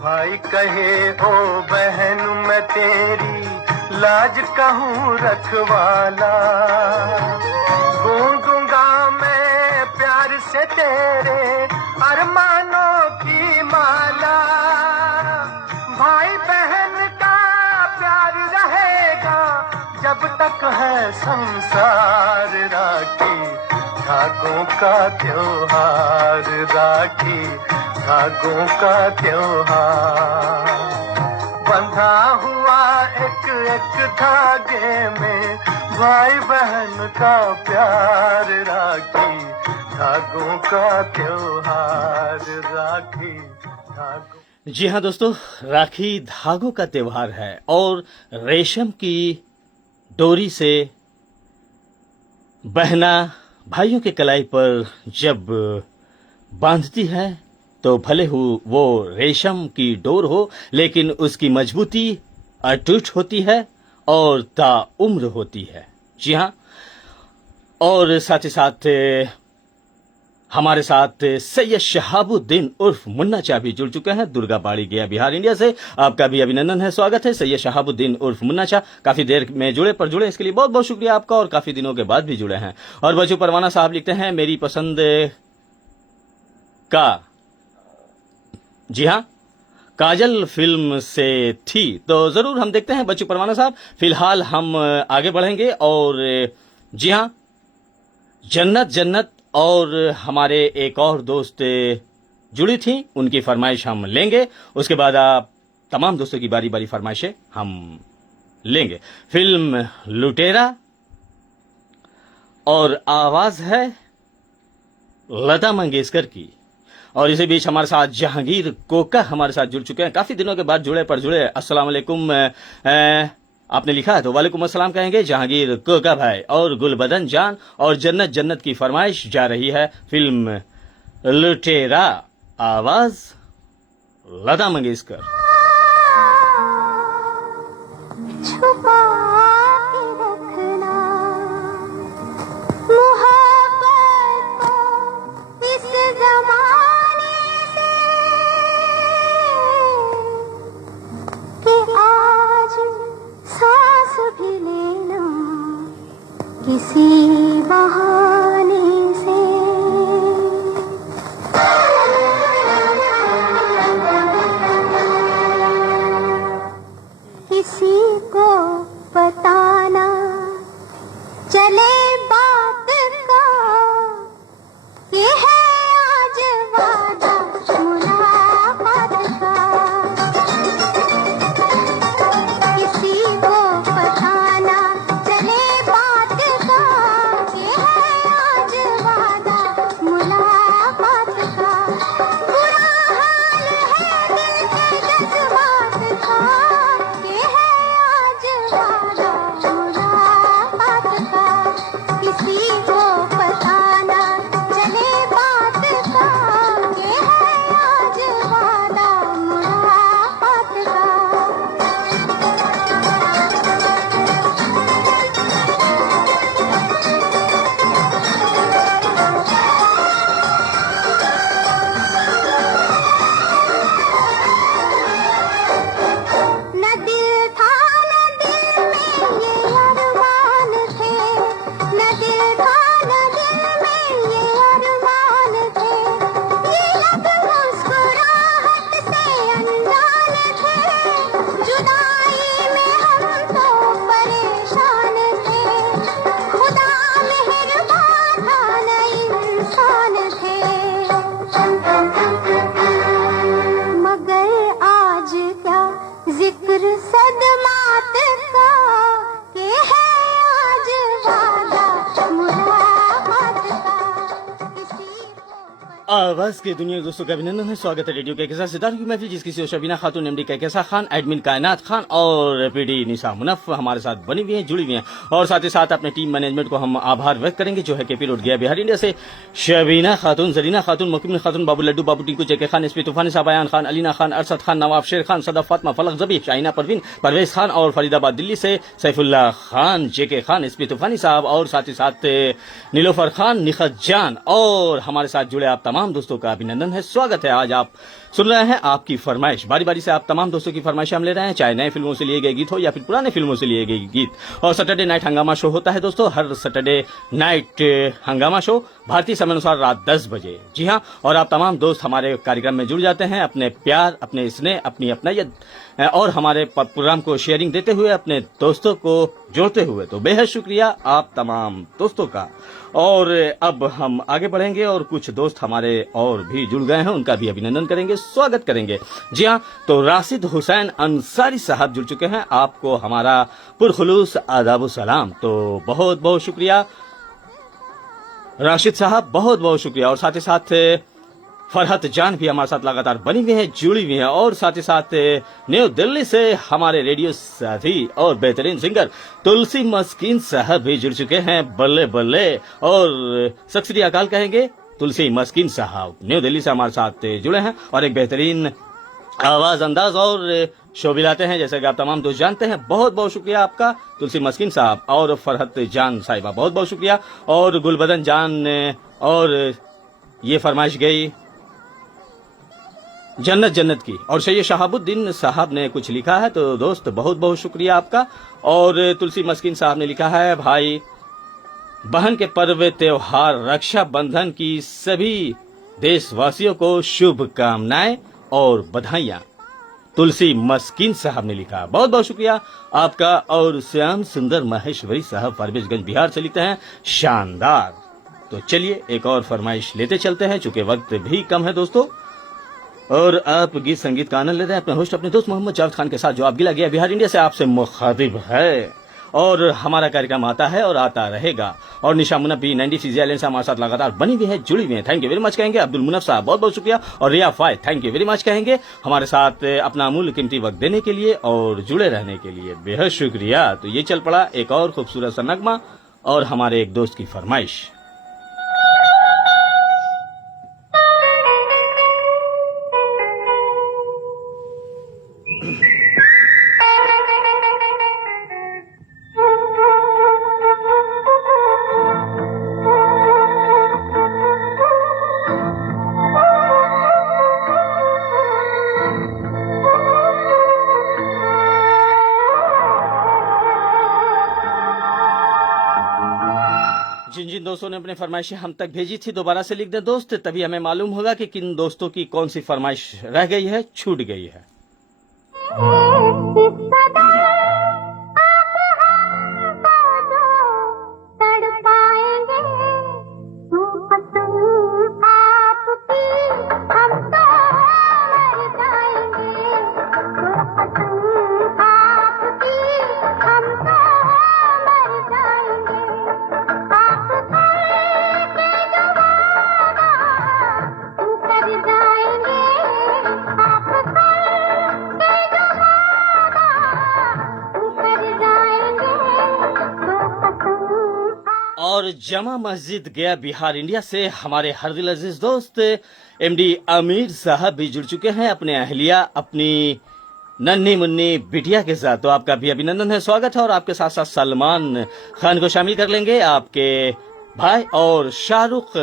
भाई कहे ओ बहन मैं तेरी लाज कहूँ रखवाला, गूंगा मैं प्यार से तेरे अरमानों की माला। भाई बहन का प्यार रहेगा जब तक है संसार, राखी धागों का त्योहार, राखी धागों का त्योहार। बंधा हुआ एक एक धागे में भाई बहन का प्यार, राखी धागों का त्योहार, राखी धागों। जी हाँ दोस्तों, राखी धागों का त्योहार है और रेशम की डोरी से बहना भाइयों के कलाई पर जब बांधती है तो भले हो वो रेशम की डोर हो, लेकिन उसकी मजबूती अटूट होती है और ताउम्र होती है। जी हाँ, और साथ ही साथ हमारे साथ सैयद शहाबुद्दीन उर्फ मुन्ना चा भी जुड़ चुके हैं, दुर्गाबाड़ी गया बिहार इंडिया से। आपका भी अभिनंदन है, स्वागत है सैयद शहाबुद्दीन उर्फ मुन्ना चा। काफी देर में जुड़े इसके लिए बहुत बहुत शुक्रिया आपका, और काफी दिनों के बाद भी जुड़े हैं। और बच्चू परवाना साहब लिखते हैं मेरी पसंद का, जी हाँ, काजल फिल्म से थी। तो जरूर हम देखते हैं बच्चू परवाना साहब। फिलहाल हम आगे बढ़ेंगे और जी हाँ, जन्नत जन्नत और हमारे एक और दोस्त जुड़ी थी, उनकी फरमाइश हम लेंगे। उसके बाद आप तमाम दोस्तों की बारी बारी फरमाइशें हम लेंगे। फिल्म लुटेरा और आवाज है लता मंगेशकर की। और इसी बीच हमारे साथ जहांगीर कोका हमारे साथ जुड़ चुके हैं, काफी दिनों के बाद जुड़े। अस्सलाम वालेकुम, आपने लिखा है तो वालेकुम अस्सलाम कहेंगे जहांगीर कोका भाई। और गुलबदन जान और जन्नत जन्नत की फरमाइश जा रही है फिल्म लुटेरा, आवाज लता मंगेशकर। छुपा के रखना मोहब्बत को इस जमाने से, कि आज सांस भी लेना किसी बहाने से। आवाज की दुनिया के दोस्तों का अभिनंदन है। स्वागत है रेडियो के साथ सितारों की महफिल, जिसकी सीओ शबीना खातून, एमडी कैसा खान, एडमिन कायनात खान और पीडी निशा मुनफ हमारे साथ बनी हुई हैं, जुड़ी हुई हैं। और साथ ही साथ अपने टीम मैनेजमेंट को हम आभार व्यक्त करेंगे, जो है केपी रोड गया बिहार इंडिया से शबीना खातून, जरीना खातून, मुकमिल खातून, बाबू लड्डू, बाबू टिंकू, जेके खान, एसपी तूफानी साहब, अयान खान, अलीना खान, अरसद खान, नवाब शेर खान, सदफ फातमा, फलक जबी, शाइना परवीन, परवेज खान और फरीदाबाद दिल्ली से सैफुल्ला खान, जेके खान, एसपी तूफानी साहब और साथ ही साथ नीलोफर खान, निखत जान और हमारे साथ जुड़े आप तमाम दोस्तों का अभिनंदन है, स्वागत है। आज आप सुन रहे हैं आपकी फरमाइश, बारी बारी से आप तमाम दोस्तों की फरमाइश हम ले रहे हैं, चाहे नए फिल्मों से लिए गए गीत हो या फिर पुराने फिल्मों से लिए गए गीत। और सैटरडे नाइट हंगामा शो होता है दोस्तों, हर सैटरडे नाइट हंगामा शो भारतीय समय अनुसार रात 10 बजे। जी हाँ, और आप तमाम दोस्त हमारे कार्यक्रम में जुड़ जाते हैं, अपने प्यार, अपने स्नेह, अपनी अपनायत और हमारे प्रोग्राम को शेयरिंग देते हुए, अपने दोस्तों को जोड़ते हुए। तो बेहद शुक्रिया आप तमाम दोस्तों का। और अब हम आगे बढ़ेंगे और कुछ दोस्त हमारे और भी जुड़ गए हैं, उनका भी अभिनंदन करेंगे, स्वागत करेंगे। जी हाँ, तो राशिद हुसैन अंसारी साहब जुड़ चुके हैं, आपको हमारा पुरखुलूस आदाब सलाम। तो बहुत बहुत शुक्रिया राशिद साहब, बहुत बहुत शुक्रिया। और साथ ही साथ फरहत जान भी हमारे साथ लगातार बनी हुई है, जुड़ी हुई है। और साथ ही साथ न्यू दिल्ली से हमारे रेडियो साथी और बेहतरीन सिंगर तुलसी मस्कीन साहब भी जुड़ चुके हैं, बल्ले बल्ले। और सत श्री अकाल कहेंगे तुलसी मस्कीन साहब, न्यू दिल्ली से हमारे साथ जुड़े हैं और एक बेहतरीन आवाज, अंदाज और शो भी लाते हैं, जैसे कि आप तमाम दोस्त जानते हैं। बहुत बहुत शुक्रिया आपका तुलसी मस्कीन साहब और फरहत जान साहिबा, बहुत बहुत शुक्रिया। और गुलबदन जान, और ये फरमाइश गई जन्नत जन्नत की, और सैयद शहाबुद्दीन साहब ने कुछ लिखा है, तो दोस्त बहुत बहुत शुक्रिया आपका। और तुलसी मस्कीन साहब ने लिखा है, भाई बहन के पर्व त्योहार रक्षाबंधन की सभी देशवासियों को शुभकामनाएं और बधाइयां। तुलसी मस्कीन साहब ने लिखा, बहुत बहुत शुक्रिया आपका। और श्याम सुंदर महेश्वरी साहब फारबिसगंज बिहार से लिखते हैं, शानदार। तो चलिए एक और फरमाइश लेते चलते हैं, चूंकि वक्त भी कम है दोस्तों, और आप गीत संगीत का आनंद ले रहे हैं अपने होस्ट, अपने दोस्त मोहम्मद जावेद खान के साथ, जो आप गिला गया बिहार इंडिया से आपसे मुखातिब है। और हमारा कार्यक्रम आता है और आता रहेगा। और निशा मुनफ भी 90 सीजी आइलैंड से हमारे साथ लगातार बनी हुई है, जुड़ी हुई है, थैंक यू वेरी मच कहेंगे। अब्दुल मुनफ साहब बहुत बहुत शुक्रिया। और रिया फाय, थैंक यू वेरी मच कहेंगे हमारे साथ अपना अमूल्य कीमती वक्त देने के लिए और जुड़े रहने के लिए, बेहद शुक्रिया। तो ये चल पड़ा एक और खूबसूरत सा नगमा और हमारे एक दोस्त की फरमाइश। जिन जिन दोस्तों ने अपनी फरमाइशें हम तक भेजी थी, दोबारा से लिख दें दोस्त, तभी हमें मालूम होगा कि किन दोस्तों की कौन सी फरमाइश रह गई है, छूट गई है। और जमा मस्जिद गया बिहार इंडिया से हमारे हर दिल अजीज दोस्त एमडी आमिर साहब भी जुड़ चुके हैं, अपने अहलिया, अपनी नन्ही मुन्नी बिटिया के साथ। तो आपका भी अभिनंदन है, स्वागत है। और आपके साथ साथ सलमान खान को शामिल कर लेंगे, आपके भाई और शाहरुख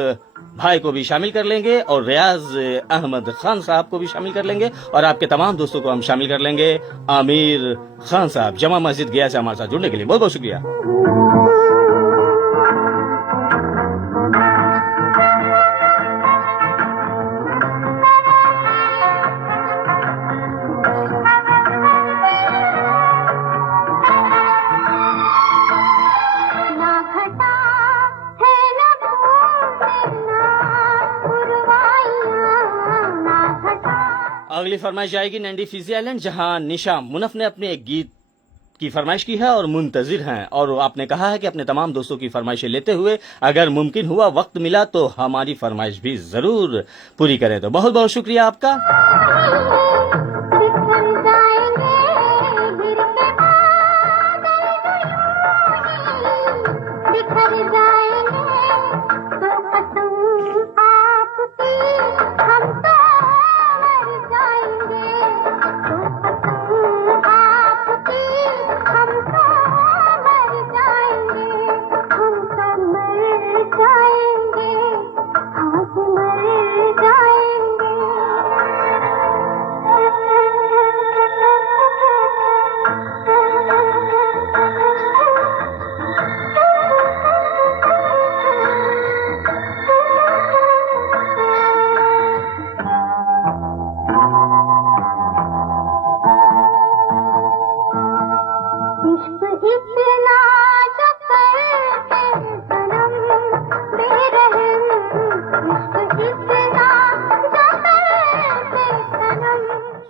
भाई को भी शामिल कर लेंगे, और रियाज अहमद खान साहब को भी शामिल कर लेंगे, और आपके तमाम दोस्तों को हम शामिल कर लेंगे। आमिर खान साहब जमा मस्जिद गया से हमारे साथ जुड़ने के लिए बहुत बहुत शुक्रिया। अगली फरमाइश जाएगी नैंडी फिजी आइलैंड, जहां निशा मुनफ ने अपने एक गीत की फरमाइश की है और मुंतजिर हैं, और आपने कहा है कि अपने तमाम दोस्तों की फरमाइशें लेते हुए अगर मुमकिन हुआ, वक्त मिला तो हमारी फरमाइश भी जरूर पूरी करें। तो बहुत बहुत शुक्रिया आपका। बिखर जाएंगे गिर के बिखर जाएंगे तो कसम आपकी हम तो मर जाएंगे, तो कसम आपकी हम तो मर जाएंगे, हम तो मर जाएंगे, हम मर जाएंगे। इश्क इतना जो करते सनम बेरहम, इश्क इतना जो करते सनम।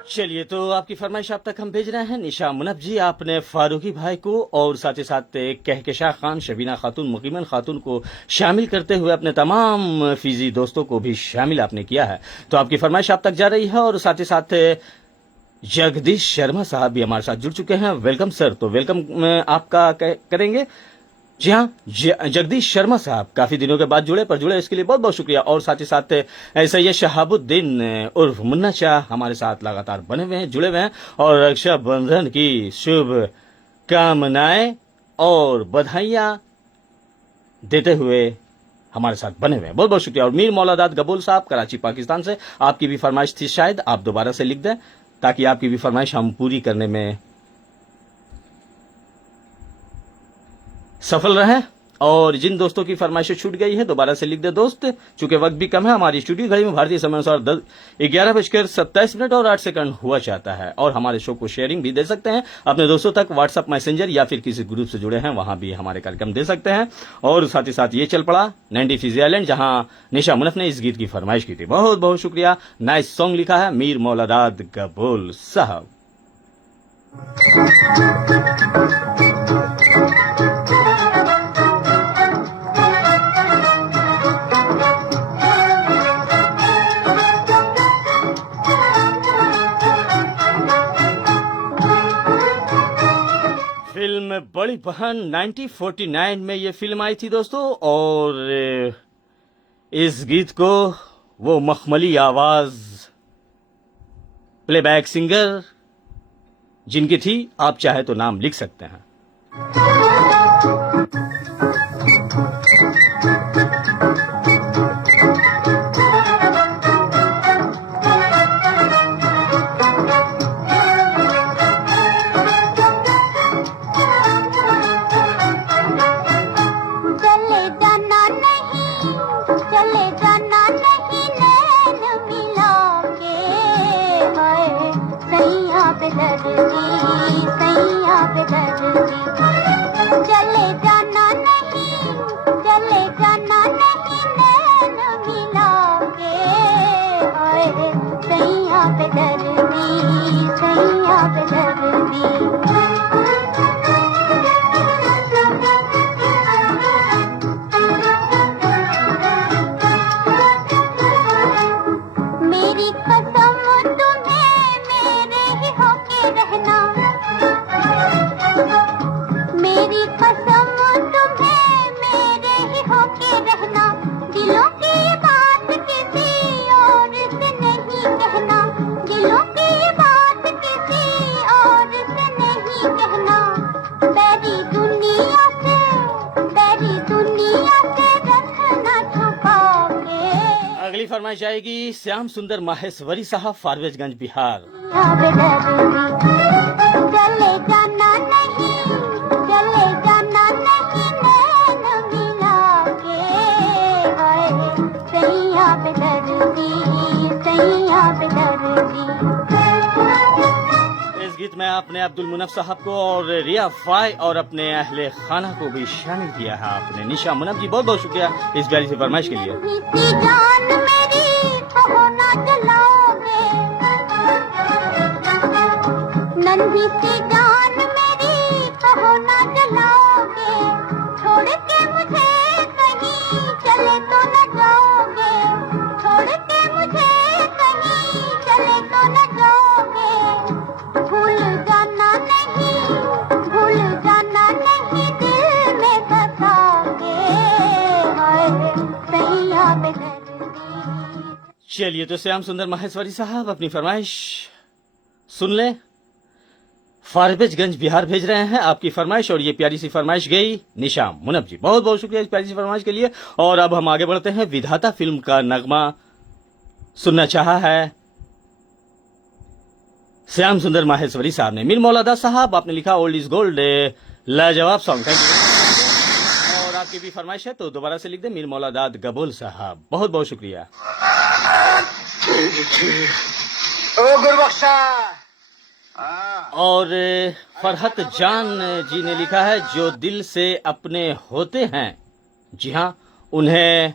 चलिए, तो आपकी फरमाइश आप तक हम भेज रहे हैं। निशा मुनफ जी, आपने फारूकी भाई को और साथ ही साथ कहकशां खान, शबीना खातून, मुकीमन खातून को शामिल करते हुए अपने तमाम फीजी दोस्तों को भी शामिल आपने किया है। तो आपकी फरमाइश आप तक जा रही है, और साथ ही साथ जगदीश शर्मा साहब भी हमारे साथ जुड़ चुके हैं। Welcome sir. तो वेलकम आपका करेंगे। जी हाँ, जगदीश शर्मा साहब काफी दिनों के बाद जुड़े, पर जुड़े इसके लिए बहुत बहुत शुक्रिया। और साथ ही साथ सैयद शहाबुद्दीन उर्फ मुन्ना शाह हमारे साथ लगातार बने हुए हैं, जुड़े हुए हैं, और रक्षाबंधन की शुभ कामनाएं और बधाइयां देते हुए हमारे साथ बने हुए हैं। बहुत बहुत शुक्रिया। और मीर मौलादाद गबूल साहब कराची पाकिस्तान से, आपकी भी फरमाइश थी, शायद आप दोबारा से लिख दें ताकि आपकी भी फरमाइश हम पूरी करने में सफल रहे। और जिन दोस्तों की फरमाइशें छूट गई है दोबारा से लिख दे दोस्त, चूंकि वक्त भी कम है। हमारी स्टूडियो घड़ी में भारतीय समय अनुसार 11:27 और 8 सेकंड हुआ चाहता है। और हमारे शो को शेयरिंग भी दे सकते हैं अपने दोस्तों तक, व्हाट्सएप मैसेंजर या फिर किसी ग्रुप से जुड़े हैं वहां भी हमारे कार्यक्रम दे सकते हैं। और साथ ही साथ ये चल पड़ा 90 फीजी आइलैंड, जहां निशा मुनफ ने इस गीत की फरमाइश की थी। बहुत बहुत शुक्रिया। नाइस सॉन्ग लिखा है मीर मौलादाद गबूल साहब। फिल्म बड़ी बहन 1949 में ये फिल्म आई थी दोस्तों, और इस गीत को वो मखमली आवाज प्लेबैक सिंगर जिनकी थी, आप चाहे तो नाम लिख सकते हैं। चले जाना नहीं, चले जाना नहीं, नैन मिला के हाय सैया पे दर्दी, सैया पे दर्दी। चले जाना नहीं, चले जाना नहीं, नैन मिला के हाय सैया पे दर्दी, सैया पे दर्दी। मेरी कसम तुम्हें मेरे ही होके रहना, मेरी कसम तुम्हें मेरे ही होके रहना। दिलों की बात किसी और से नहीं कहना, दिलों की बात किसी और से नहीं कहना। बैरी दुनिया से रखना छुपा के। अगली फरमाइश आएगी श्याम सुंदर माहेश्वरी साहब, फारवेजगंज, बिहार। चले जाना नहीं, चले जाना नहीं, नैन मिला के हाय सैया पे दर्दी, सैया पे दर्दी। इस गीत में आपने अब्दुल मुनफ साहब को और रिया फाई और अपने अहले खाना को भी शामिल किया है आपने। निशा मुनफ जी, बहुत बहुत शुक्रिया इस प्यारी सी फरमाइश के लिए। इसी जान मेरी कहो ना जलाओगे, नन्ही सी जान मेरी चलिए तो श्याम सुंदर माहेश्वरी साहब अपनी फरमाइश सुन लें। फारबिसगंज बिहार भेज रहे हैं आपकी फरमाइश, और ये प्यारी सी फरमाइश गई निशाम मुनब जी, बहुत बहुत शुक्रिया इस प्यारी सी फरमाइश के लिए। और अब हम आगे बढ़ते हैं। विधाता फिल्म का नगमा सुनना चाहा है श्याम सुंदर माहेश्वरी साहब ने। मीर मौलादा साहब आपने लिखा ओल्ड इज गोल्ड, लाजवाब सॉन्ग, थैंक यू। और आपकी भी फरमाइश है तो दोबारा से लिख दें मीर मौलादाद गबोल साहब, बहुत बहुत शुक्रिया। ओ गुरबख्शा। और फरहत जान जी ने लिखा है जो दिल से अपने होते हैं, जी हाँ उन्हें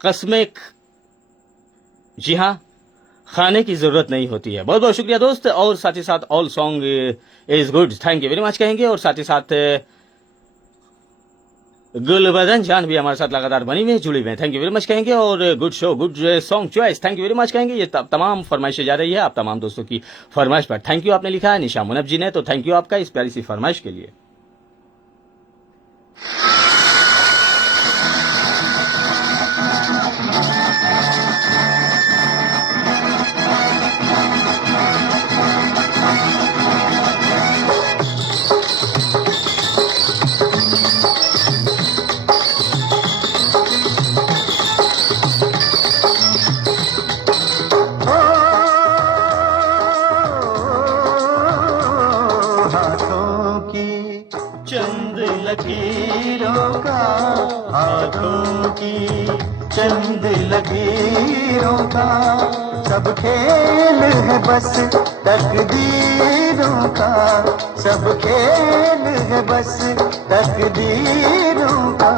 कस्में, जी हाँ खाने की जरूरत नहीं होती है। बहुत बहुत शुक्रिया दोस्त। और साथ ही साथ all song is good, thank you very much कहेंगे। और साथ ही साथ गुलबदन जान भी हमारे साथ लगातार बनी हुई जुड़ी हुई हैं, थैंक यू वेरी मच कहेंगे। और good show, good song choice, thank you very much कहेंगे। ये तमाम फरमाइशें जा रही है आप तमाम दोस्तों की फरमाइश पर, थैंक यू। आपने लिखा है निशा मुनब जी ने, तो थैंक यू आपका इस प्यारी सी फरमाइश के लिए। हाथों की चंद लकीरों का, हाथों की चंद लकीरों का, सब खेल है बस तकदीरों का, सब खेल है बस तकदीरों का।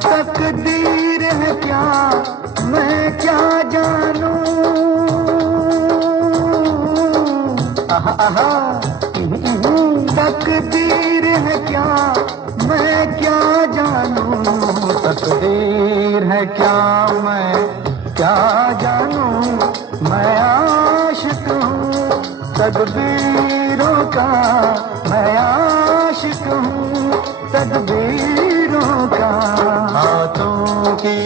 तकदीर है क्या मैं क्या जानूं, आहा आहा तकदीर है क्या मैं क्या जानूं, तकदीर है क्या मैं क्या जानूं, मैं आशिक हूँ तकदीरों का, मैं आशिक हूँ तकदीरों का। हाथों की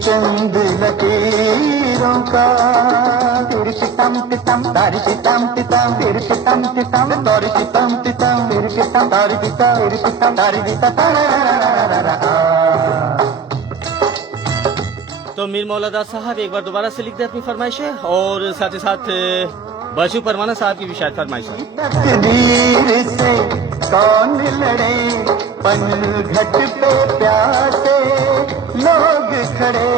चंद लकीरों का, तेरे सितम तितम तारी सितम तितम, तेरे सितम तितम तारी सितम तितम, तेरे सितम तारी दिता, तेरे सितम तारी दिता तारा। तो मीर मौलादा साहब एक बार दोबारा से लिख दे अपनी फरमाइशें, और साथ ही साथ बशु परवाना साहब की भी शायद फरमाइश है। तकदीर से कौन लड़े, पनघट पे प्यासे लोग खड़े,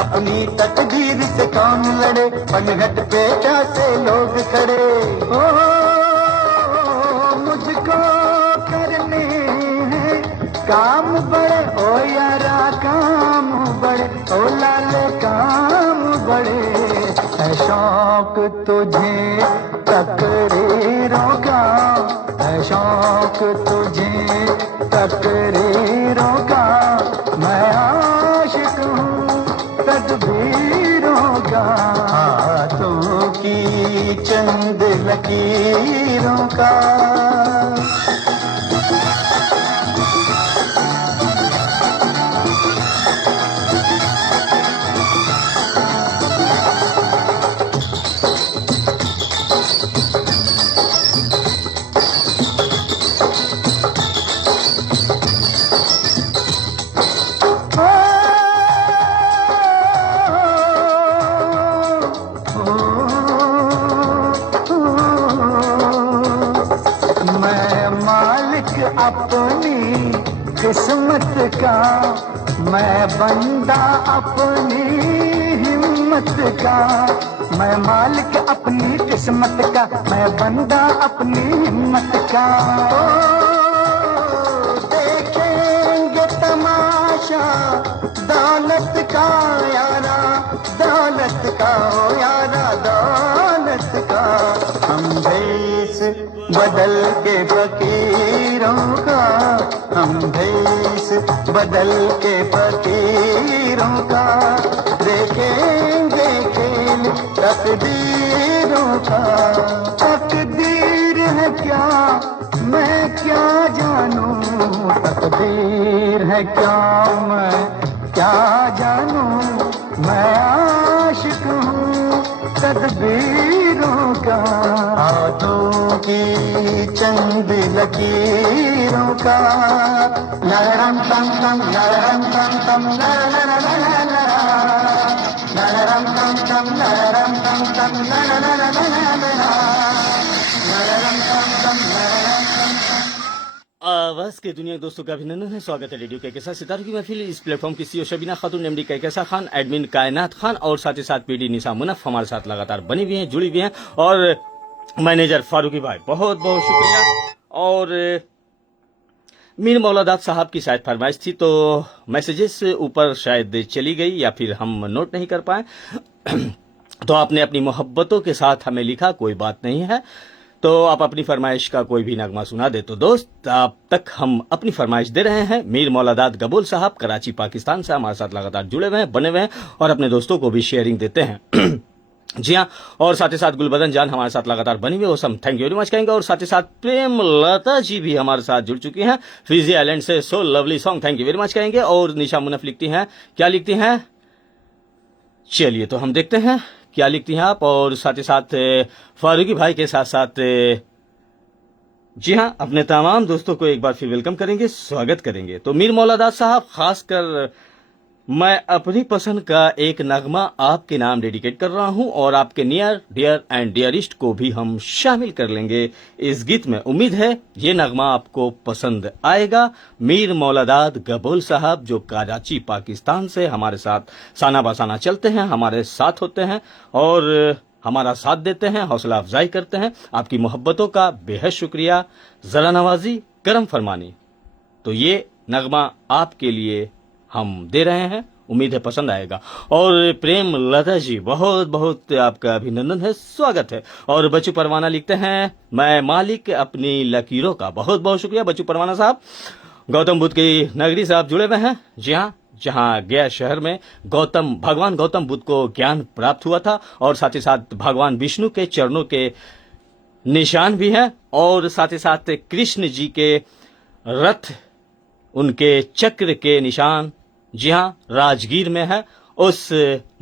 अपनी तकदीर से कौन लड़े, पनघट पे प्यासे लोग खड़े। ओ मुझको करने हैं काम बड़े, ओ यारा काम बड़े, ओ लाले काम बड़े, है शौक तुझे तकरीरों का, है शौक तुझे तकरीरों का, मैं आशिक हूँ तकदीरों का। हाथों की चंद लकीरों का। अपनी किस्मत का, मैं बंदा अपनी हिम्मत का, मैं मालिक अपनी किस्मत का, मैं बंदा अपनी हिम्मत का। देखेंगे तमाशा दौलत का यारा, दौलत का ओ यारा दौलत का। हम देश बदल के फकीरों का, हम देश बदल के फकीरों का, देखेंगे खेल तकदीरों का। तकदीर है क्या मैं क्या जानूं, तकदीर है क्या मैं क्या जानूं, मैं आशिक तदबीरों का, हाथों की चंद लकीरों का। नरम तम तम नरम तम तम नरम तम तम नरम तम तम नरम तम तम। आवाज के दुनिया के दोस्तों का अभिनंदन है। स्वागत है रेडियो के साथ सितारों की महफिल। इस प्लेटफॉर्म की सीईओ शबीना खातून, एमडी कैसा खान, एडमिन कायनात खान और साथ ही साथ पीडी निसा मुनफ हमारे साथ लगातार बनी हुई हैं, जुड़ी हुई हैं। और मैनेजर फारूकी भाई बहुत बहुत शुक्रिया। और मीर मौलादाद साहब की शायद फरमाइश थी तो मैसेजेस ऊपर शायद चली गई या फिर हम नोट नहीं कर पाए। तो आपने अपनी मोहब्बतों के साथ हमें लिखा, कोई बात नहीं है। तो आप अपनी फरमाइश का कोई भी नगमा सुना दे। तो दोस्त आप तक हम अपनी फरमाइश दे रहे हैं। मीर मौलादाद गबूल साहब कराची पाकिस्तान से हमारे साथ लगातार जुड़े हुए हैं, बने हुए हैं और अपने दोस्तों को भी शेयरिंग देते हैं। जी हाँ, और साथ ही साथ गुलबदन जान हमारे साथ लगातार बनी हुई है, हम थैंक यू वेरी मच कहेंगे। और साथ ही साथ प्रेम लता जी भी हमारे साथ जुड़ चुकी हैं, फिजी आइलैंड से, so lovely song, thank you very much कहेंगे। और निशा मुनफ लिखती हैं, क्या लिखती हैं, चलिए तो हम देखते हैं क्या लिखती हैं आप। और साथ ही साथ फारूकी भाई के साथ साथ जी हाँ, अपने तमाम दोस्तों को एक बार फिर वेलकम करेंगे, स्वागत करेंगे। तो मीर मौलादाद साहब, खासकर मैं अपनी पसंद का एक नगमा आपके नाम डेडिकेट कर रहा हूं और आपके नियर डियर एंड डियरिस्ट को भी हम शामिल कर लेंगे इस गीत में। उम्मीद है ये नगमा आपको पसंद आएगा। मीर मौलादाद गबूल साहब जो कराची पाकिस्तान से हमारे साथ साना बासाना चलते हैं, हमारे साथ होते हैं और हमारा साथ देते हैं, हौसला अफजाई करते हैं। आपकी मोहब्बतों का बेहद शुक्रिया, जरा नवाजी, करम फरमानी। तो ये नगमा आपके लिए हम दे रहे हैं, उम्मीद है पसंद आएगा। और प्रेम लता जी बहुत बहुत आपका अभिनंदन है, स्वागत है। और बच्चू परवाना लिखते हैं, मैं मालिक अपनी लकीरों का। बहुत बहुत शुक्रिया बच्चू परवाना साहब। गौतम बुद्ध की नगरी से आप जुड़े हुए हैं। जी हाँ, जहां गया शहर में भगवान गौतम बुद्ध को ज्ञान प्राप्त हुआ था और साथ ही साथ भगवान विष्णु के चरणों के निशान भी हैं और साथ ही साथ कृष्ण जी के रथ, उनके चक्र के निशान जी हाँ राजगीर में है। उस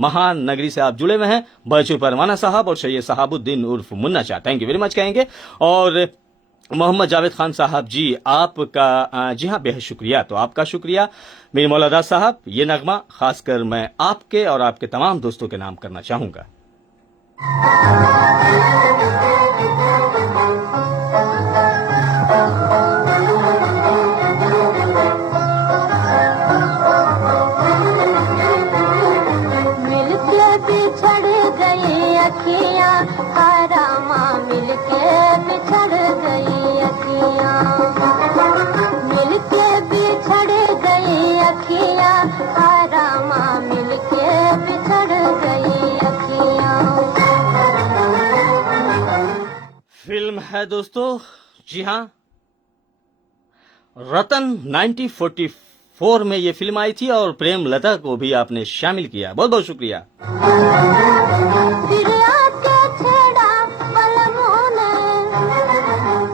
महान नगरी से आप जुड़े हुए हैं बच्चू परवाना साहब और सैयद साहबुद्दीन उर्फ Munna Shah, thank you very much कहेंगे। और मोहम्मद जावेद खान साहब जी, आपका जी हाँ बेहद शुक्रिया। तो आपका शुक्रिया मीर मौलादाद साहब। ये नगमा खासकर मैं आपके और आपके तमाम दोस्तों के नाम करना चाहूंगा। मिलके बिछड़ गई अखियां, आरामा मिलके बिछड़ गई अखियां, मिलके बिछड़ गई अखियां, आरामा मिलके बिछड़ गई अखियां। फिल्म है दोस्तों, जी हाँ, रतन 1944 में ये फिल्म आई थी और प्रेम लता को भी आपने शामिल किया, बहुत बहुत शुक्रिया। फिर आके छेड़ा पलकों ने,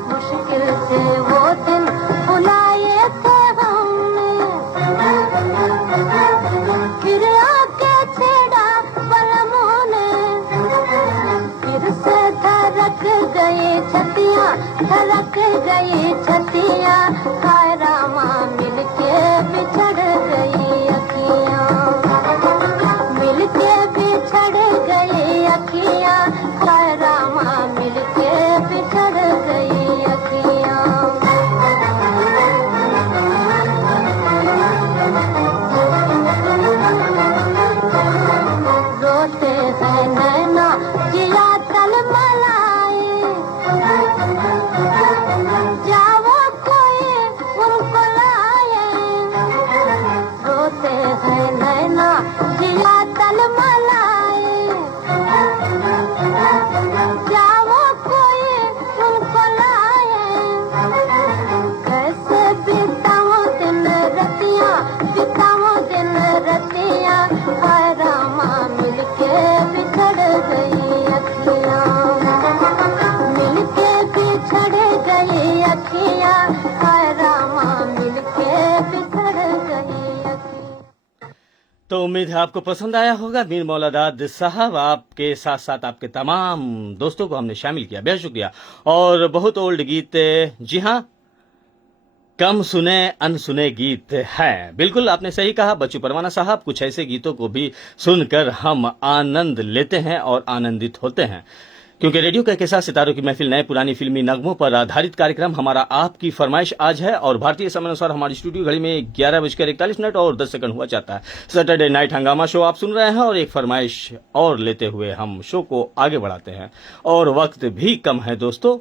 मुश्किल से वो दिन बुलाए थे हमने। फिर आके छेड़ा पलकों ने, फिर से धड़क गई छतियां, धड़क गई छतियां, हाय रामा मिलके बिछड़ गई अखियां, मिलके बिछड़ गई अखियां, हाय रामा मिलके बिछड़ गई अखियां। रोते हैं नैना जिया तल मलाई, जाओ कोई उनको लाए, तो उम्मीद है आपको पसंद आया होगा। मीर मौलादाद साहब आपके साथ साथ आपके तमाम दोस्तों को हमने शामिल किया, बेहद शुक्रिया। और बहुत ओल्ड गीत, जी हाँ, कम सुने अनसुने गीत हैं। बिल्कुल आपने सही कहा बच्चू परवाना साहब, कुछ ऐसे गीतों को भी सुनकर हम आनंद लेते हैं और आनंदित होते हैं, क्योंकि रेडियो के साथ सितारों की महफिल नए पुरानी फिल्मी नगमों पर आधारित कार्यक्रम हमारा आपकी फरमाइश आज है। और भारतीय समय अनुसार हमारी स्टूडियो घड़ी में 11:41 और 10 सेकंड हुआ चाहता है। सैटरडे नाइट हंगामा शो आप सुन रहे हैं और एक फरमाइश और लेते हुए हम शो को आगे बढ़ाते हैं। और वक्त भी कम है दोस्तों।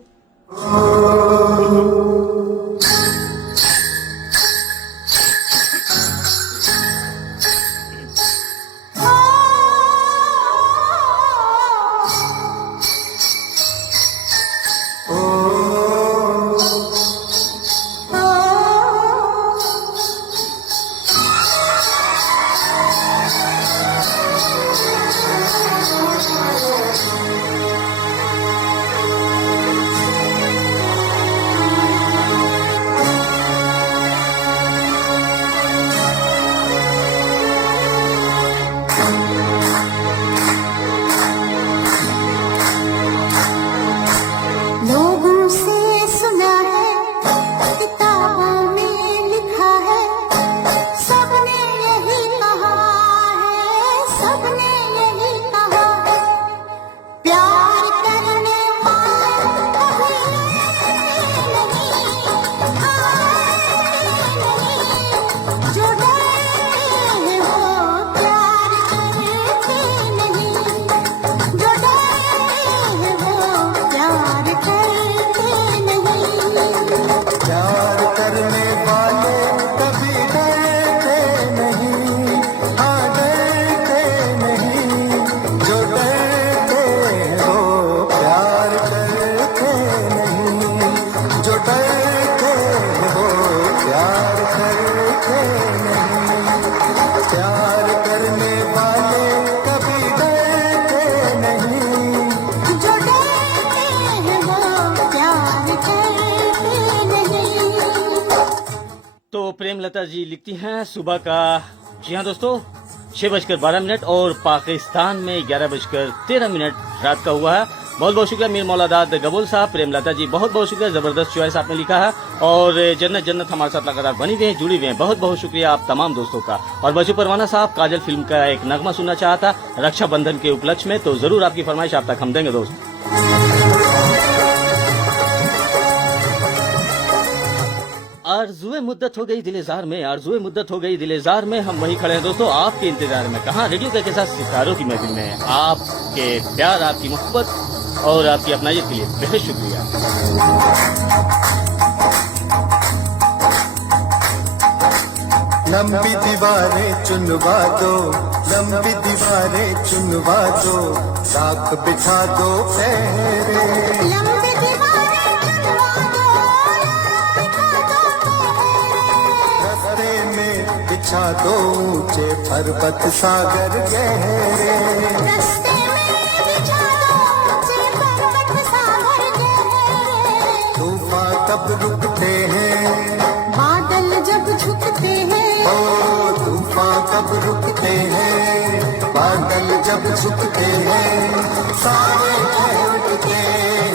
लोगों से सुना है, किताबों में लिखा है, सबने यही कहा है, सबने यही कहा है, प्यार करने वाले कभी नहीं, जो डरते हैं वो प्यार करते नहीं, जो डरते हैं वो प्यार करते नहीं। प्यार करने वाले कभी डरते नहीं, हाँ डरते नहीं, जो डरते हैं वो प्यार करते नहीं, जो डरते हैं वो प्यार करते नहीं। प्यार करने वाले कभी डरते नहीं, जो डरते हैं वो प्यार करते नहीं। तो प्रेमलता जी लिखती हैं सुबह का, जी हाँ दोस्तों, 6:12 और पाकिस्तान में 11:13 रात का हुआ है। बहुत बहुत शुक्रिया मीर मौलादाद गबूल साहब, प्रेमलता जी बहुत बहुत शुक्रिया, जबरदस्त चॉइस आपने लिखा है। और जन्नत जन्नत हमारे साथ लगातार बनी हुई है, जुड़ी हुई है, बहुत बहुत शुक्रिया आप तमाम दोस्तों का। और बच्चू परवाना साहब काजल फिल्म का एक नगमा सुनना चाहता रक्षाबंधन के उपलक्ष्य में, तो जरूर आपकी फरमाइश आप तक हम देंगे दोस्त। आरज़ुए मुद्दत हो गई दिलेजार में, आरज़ुए मुद्दत हो गई दिलेजार में, हम वही खड़े हैं दोस्तों आपके इंतजार में। कहाँ? रेडियो के साथ सितारों की महफिल में। आपके प्यार, आपकी मोहब्बत और आपकी अपनाइयत के लिए बेहद शुक्रिया। लंबी दीवारें चुनवा दो, लंबी दीवारें चुनवा दो, राख बिछा दो फेरे। लंबी दीवारें चुनवा दो, रस्ते में बिछा दो ऊंचे पर्वत सागर गहरे। रस्ते में बिछा दो ऊंचे पर्वत सागर गहरे। तूफान कब रुकते हैं, बादल जब झुकते हैं, ओ तूफान कब रुकते हैं, बादल जब झुकते हैं, सारे उठते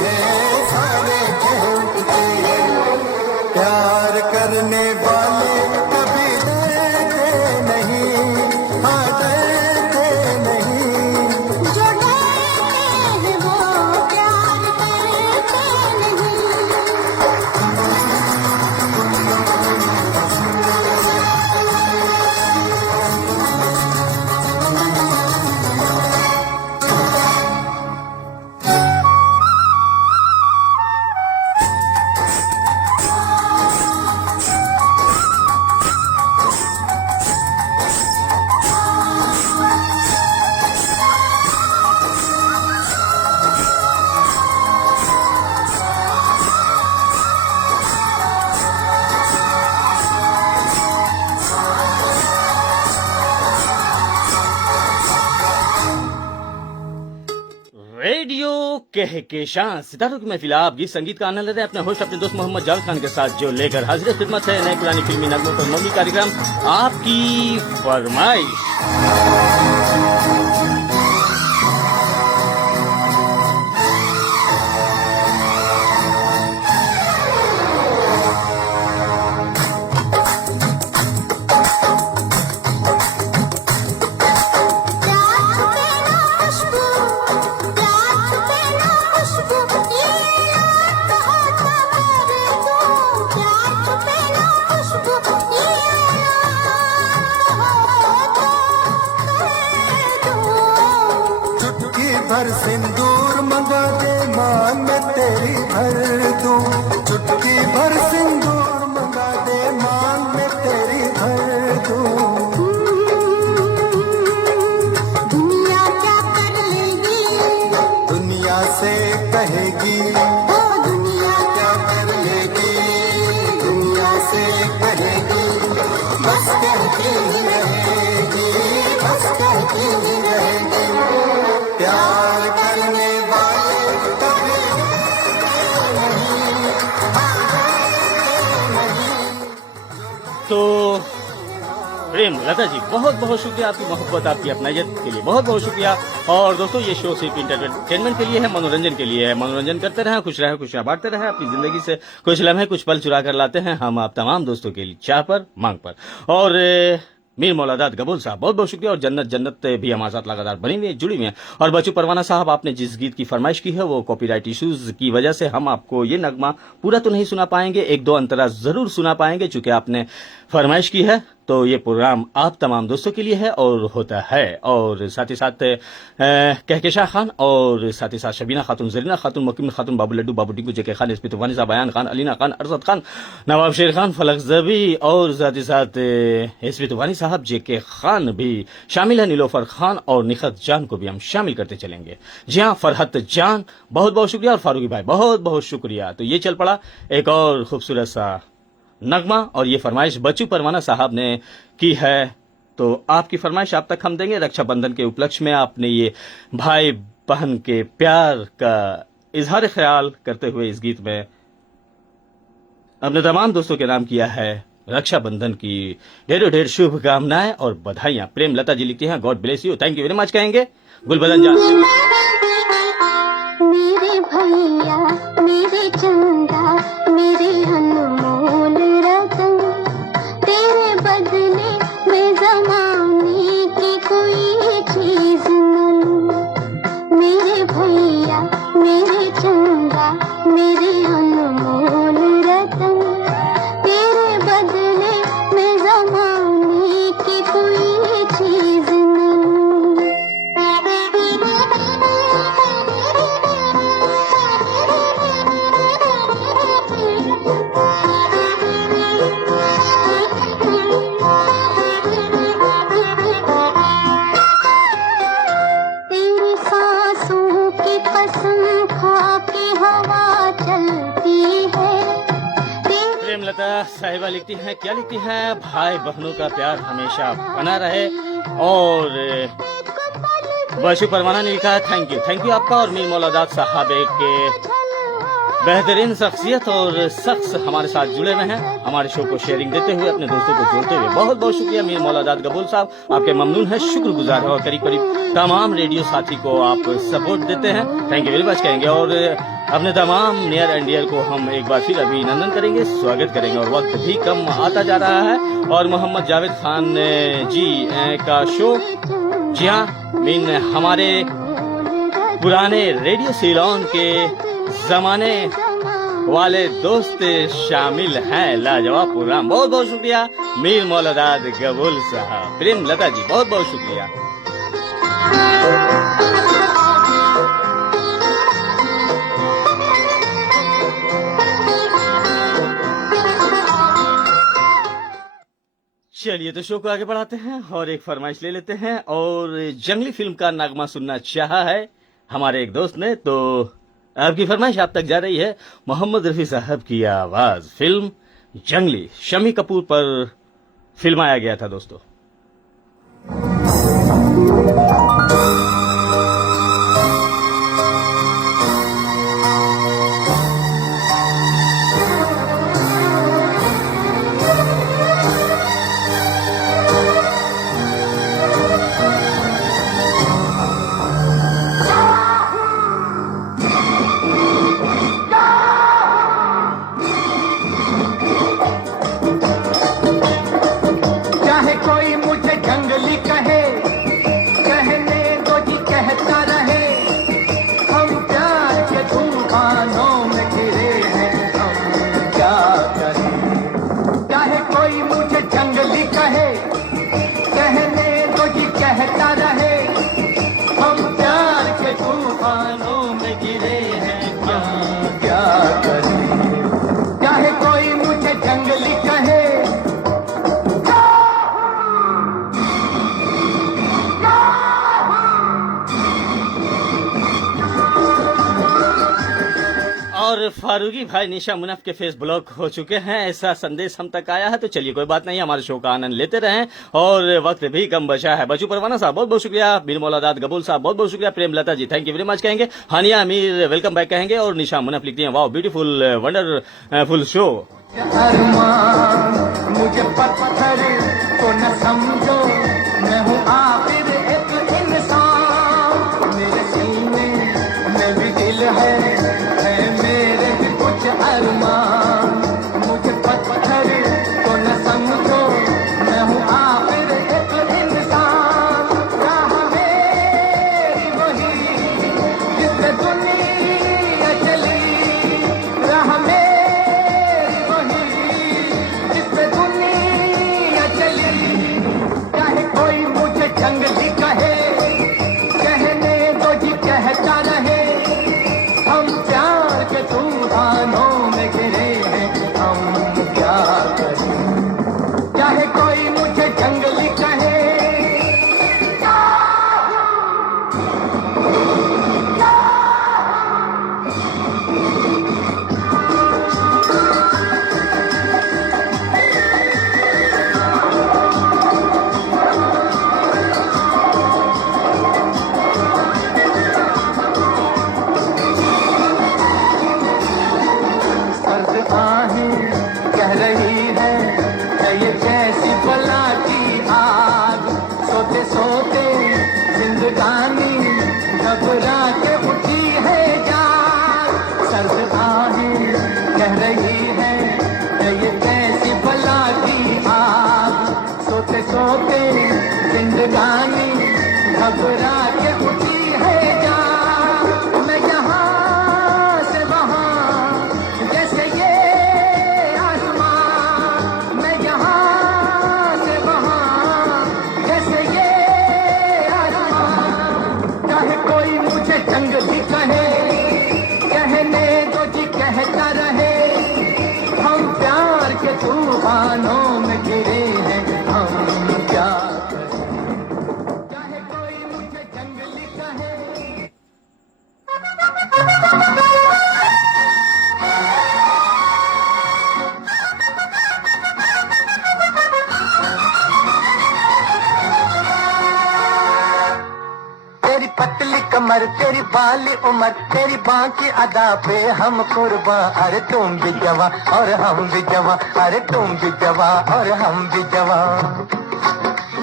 हैं, सारे उठते हैं। प्यार करने वाले कभी डरते नहीं, हाँ डरते नहीं, जो डरते हैं वो प्यार करते नहीं। रेडियो कहकेशां सितारों की महफिल आप गीत संगीत का आनंद ले रहे हैं अपने होस्ट अपने दोस्त मोहम्मद जावेद खान के साथ जो लेकर हाजिर खिदमत है नए पुरानी फिल्मी नगमों पर मबनी कार्यक्रम आपकी फरमाइश। भर सिंदूर मंगा दे मान में तेरी भर दूं, चुटकी भर सिंदूर मंगा दे मान में तेरी भर दूं। दुनिया क्या कर लेगी, दुनिया से कहेगी, ओ दुनिया क्या कर लेगी, दुनिया से कहेगी, बस कहती ही रहेगी, बस कहती ही रहेगी। प्यार करने वाले कभी तो प्रेम लता जी बहुत बहुत शुक्रिया आपकी मोहब्बत आपकी अपनायत के लिए बहुत बहुत शुक्रिया। और दोस्तों ये शो सिर्फ इंटरटेनमेंट के लिए है, मनोरंजन के लिए है। मनोरंजन करते रहें, खुशियां बांटते रहें, अपनी जिंदगी से कुछ लम्हे कुछ पल चुरा कर लाते हैं हम आप तमाम दोस्तों के लिए चाह पर मांग पर। और मीर मौलादात गबूल साहब बहुत बहुत शुक्रिया। और जन्नत भी हमारे साथ लगातार बनी हुई है, जुड़ी हुई है। और बच्चू परवाना साहब आपने जिस गीत की फरमाइश की है वो कॉपीराइट इश्यूज की वजह से हम आपको ये नगमा पूरा तो नहीं सुना पाएंगे, एक दो अंतरा जरूर सुना पाएंगे चूंकि आपने फरमाइश की है। तो ये प्रोग्राम आप तमाम दोस्तों के लिए है और होता है। और साथ ही साथ कहकेशां खान और साथ ही साथ शबीना खातून, जरीना खातून, मुकीम खातून, बाबू लड्डू, बाबू टिंकू, जेके खान, एसपी तूफानी साहब, बयान खान, अलीना खान, अरसद खान, नवाब शेर खान, फलक जबी और साथ ही साथ एसपी तूफानी साहब, जेके खान भी शामिल है, नीलोफर खान और निखत जान को भी हम शामिल करते चलेंगे। जी हाँ, फरहत जान बहुत बहुत शुक्रिया और फारूकी भाई बहुत बहुत शुक्रिया। तो ये चल पड़ा एक और खूबसूरत सा नगमा और ये फरमाइश बच्चू परवाना साहब ने की है। तो आपकी फरमाइश आप तक हम देंगे। रक्षाबंधन के उपलक्ष्य में आपने ये भाई बहन के प्यार का इजहार ख्याल करते हुए इस गीत में अपने तमाम दोस्तों के नाम किया है रक्षाबंधन की ढेरों ढेर शुभकामनाएं और बधाइयां। प्रेम लता जी लिखती हैं God bless you, thank you very much कहेंगे गुलबदन जान। मेरे भैया मेरे चंदा मेरे अनमोल रतन, तेरे बदले में जमाने की कोई चीज न लूं। मेरे भैया मेरे चंदा मेरे अनमोल रतन, तेरे बदले में जमाने की कोई चीज न लूं। तेरी सांसों की कसम खा के हवा चलती है। प्रेम लता साहिबा लिखती हैं, क्या लिखती हैं, भाई बहनों का प्यार हमेशा बना रहे। और बच्चू परवाना ने लिखा है थैंक यू आपका। और मीर मौलादात साहब एक बेहतरीन शख्सियत और शख्स हमारे साथ जुड़े हुए हैं, हमारे शो को शेयरिंग देते हुए अपने दोस्तों को जोड़ते हुए बहुत बहुत शुक्रिया मीर मौलादात गबूल साहब, आपके ममनून है, शुक्रगुजार है। और करीब करीब तमाम रेडियो साथी को आप सपोर्ट देते हैं, थैंक यू वेरी मच कहेंगे। और अपने तमाम नियर एंड डियर को हम एक बार फिर अभिनंदन करेंगे, स्वागत करेंगे। और वक्त भी कम आता जा रहा है और मोहम्मद जावेद खान जी का शो, जी हाँ मीन हमारे पुराने रेडियो सीलोन के जमाने वाले दोस्त शामिल हैं, लाजवाब प्रोग्राम। बहुत बहुत शुक्रिया मीर मौलादात गबूल साहब। प्रेम लता जी बहुत बहुत शुक्रिया। चलिए तो शो को आगे बढ़ाते हैं और एक फरमाइश ले लेते हैं। और जंगली फिल्म का नगमा सुनना चाहा है हमारे एक दोस्त ने, तो आपकी फरमाइश आप तक जा रही है। मोहम्मद रफी साहब की आवाज, फिल्म जंगली, शमी कपूर पर फिल्माया गया था दोस्तों। और फारूकी भाई निशा मुनफ के फेस ब्लॉक हो चुके हैं, ऐसा संदेश हम तक आया है। तो चलिए कोई बात नहीं, हमारे शो का आनंद लेते रहें और वक्त भी कम बचा है। बचू परवाना साहब बहुत बहुत शुक्रिया, बीर मौलादाद गबूल साहब बहुत बहुत शुक्रिया, प्रेम Lata ji thank you very much कहेंगे, हानिया अमीर वेलकम बैक कहेंगे और निशा मुनफ लिखती हैं वाओ ब्यूटीफुल वंडरफुल शो। अरमान मुझे पत्थर तो न समझो, मैं हूँ आखिर एक इंसान, मेरे सीने में भी दिल है मेरे भी कुछ अरमान, मुझे पत्थर तो न समझो, मैं हूँ आखिर एक इंसान, राह मेरी वही जिससे दुनिया चली, राह मेरी वही जिससे दुनिया चली, चाहे कोई मुझे जंगली कहे, कहने दो जी कहता रहे, हम प्यार के तूफानों में गिरे हैं, हम क्या करें, चाहे कोई मुझे जंगली कहे, सर्द आहें कह रही है ये कैसी बला की आग, सोते सोते जिंदगानी घबरा के उठी है जाग, सर्द आहें कह रही है ये कैसी बला की आग, सोते सोते जिंदगानी घबरा के उठी है जाग, मैं यहाँ से वहाँ जैसे ये आसमां, मैं यहाँ से वहाँ जैसे ये आसमां, चाहे कोई मुझे जंगली कहे, कहने दो जी कहता रहे, हम प्यार के तूफानों में गिरे हैं, हम क्या करें, चाहे कोई मुझे जंगली कहे। तेरी पतली कमर, तेरी बाली उम्र, तेरी बाकी अदा पे हम कुर्बान, अरे तुम भी जवां और हम भी जवां, अरे तुम भी जवां और हम भी जवां,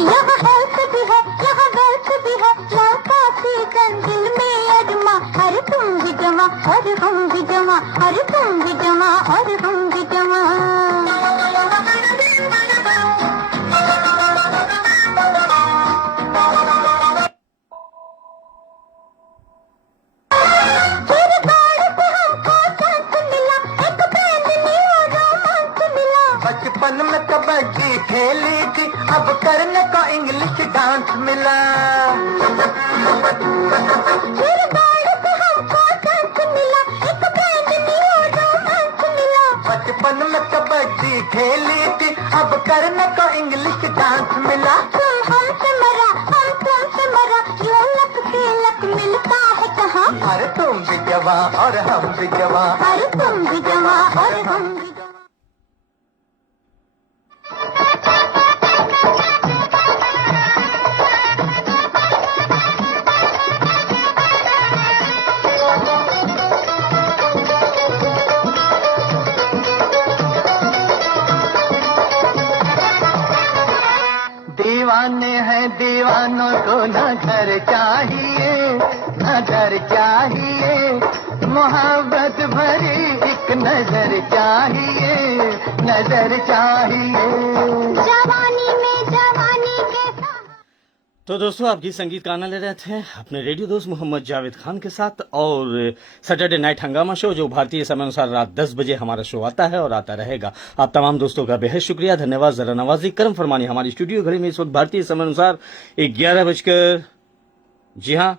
यहाँ हेल्थ भी है, यहाँ वेल्थ भी है, लड़का सीजन दिल में अजमा, अरे तुम भी जमा और हम भी जमा, अरे तुम भी जमा और हम भी जमा। तेरे बाल पे हमको चांस मिला, एक बैंगनी और रोमांस मिला, बचपन में कबड्डी खेली थी, अब करने को इंग्लिश डांस मिला, तेरे बाल पे हमको चांस मिला, एक बैंगनी और रोमांस मिला, बचपन में कबड्डी खेली थी, अब करने को इंग्लिश डांस मिला, तुम हमसे मरा, हम तुमसे मरा, यूं लक से लक मिलता है कहाँ, अरे तुम भी जवां और हम भी जवां, अरे तुम भी जमा और हम भी जमा। दीवाने हैं दीवानों को न घर चाहिए, न घर चाहिए, मोहब्बत भरी एक नजर चाहिए, नजर चाहिए, जवानी में जवानी के साथ। तो दोस्तों आप गीत संगीत का आनंद ले रहे थे अपने रेडियो दोस्त मोहम्मद जावेद खान के साथ, और सैटरडे नाइट हंगामा शो जो भारतीय समय अनुसार रात 10 बजे हमारा शो आता है और आता रहेगा। आप तमाम दोस्तों का बेहद शुक्रिया, धन्यवाद, जरा नवाजी, करम फरमानी। हमारी स्टूडियो घड़ी में इस वक्त भारतीय समय अनुसार 11 जी हाँ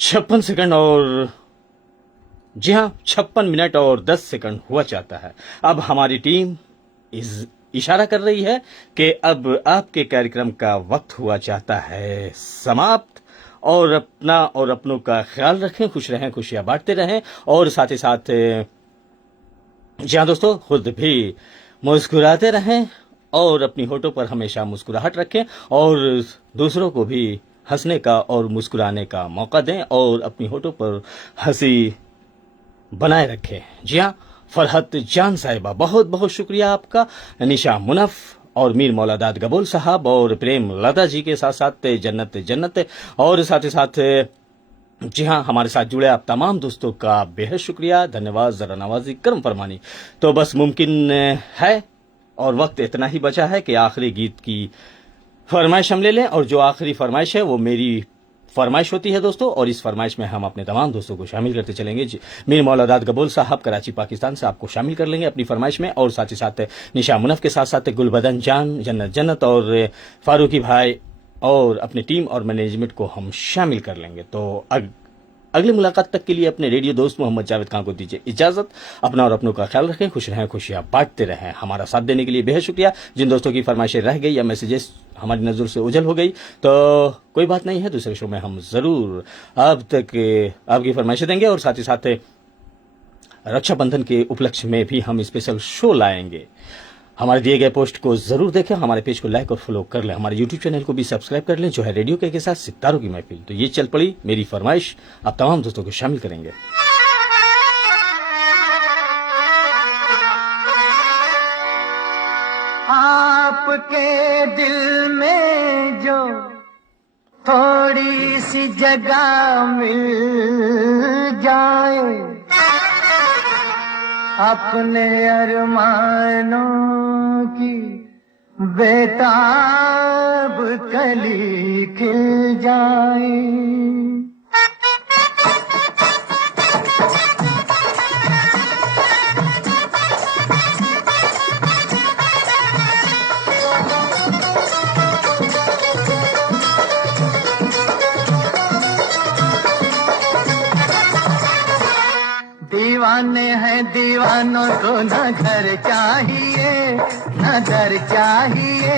56 सेकंड और जी हाँ 56 मिनट और 10 सेकंड हुआ चाहता है। अब हमारी टीम इशारा कर रही है कि अब आपके कार्यक्रम का वक्त हुआ चाहता है समाप्त, और अपना और अपनों का ख्याल रखें, खुश रहें, खुशियां बांटते रहें और साथ ही साथ जी हाँ दोस्तों, खुद भी मुस्कुराते रहें और अपनी होठों पर हमेशा मुस्कुराहट रखें और दूसरों को भी हंसने का और मुस्कुराने का मौका दें और अपनी होठों पर हंसी बनाए रखें। जी हाँ, फरहत जान साहिबा, बहुत बहुत शुक्रिया आपका। निशा मुनफ और मीर मौलादाद गबोल साहब और प्रेम लता जी के साथ साथ जन्नत जन्नत और साथ ही साथ जी हाँ, हमारे साथ जुड़े आप तमाम दोस्तों का बेहद शुक्रिया, धन्यवाद, जरा नवाजी, कर्म फरमानी। तो बस मुमकिन है और वक्त इतना ही बचा है कि आखिरी गीत की फरमाइश हम ले लें और जो आखिरी फरमाइश है वो मेरी फरमाइश होती है दोस्तों और इस फरमाइश में हम अपने तमाम दोस्तों को शामिल करते चलेंगे। मीर मौलादाद गबोल साहब कराची पाकिस्तान से आपको शामिल कर लेंगे अपनी फरमाइश में और साथ ही साथ निशा मुनफ के साथ साथ गुलबदन जान, जन्नत जन्नत और फारूकी भाई और अपनी टीम और मैनेजमेंट को हम शामिल कर लेंगे। तो अगली मुलाकात तक के लिए अपने रेडियो दोस्त मोहम्मद जावेद खान को दीजिए इजाजत। अपना और अपनों का ख्याल रखें, खुश रहें, खुशियां बांटते रहें। हमारा साथ देने के लिए बेहद शुक्रिया। जिन दोस्तों की फरमाइशें रह गई या मैसेजेस हमारी नजर से ओझल हो गई तो कोई बात नहीं है, दूसरे शो में हम जरूर अब तक आपकी फरमाइशें देंगे और साथ ही साथ रक्षाबंधन के उपलक्ष्य में भी हम स्पेशल शो लाएंगे। हमारे दिए गए पोस्ट को जरूर देखें, हमारे पेज को लाइक और फॉलो कर लें, हमारे यूट्यूब चैनल को भी सब्सक्राइब कर लें जो है रेडियो के साथ सितारों की महफिल। तो ये चल पड़ी मेरी फरमाइश, आप तमाम दोस्तों को शामिल करेंगे। आपके दिल में जो थोड़ी सी जगह मिल जाए, अपने अरमानों की बेताब कली खिल जाए। दीवाने हैं दीवानों को न घर चाहिए न दर चाहिए,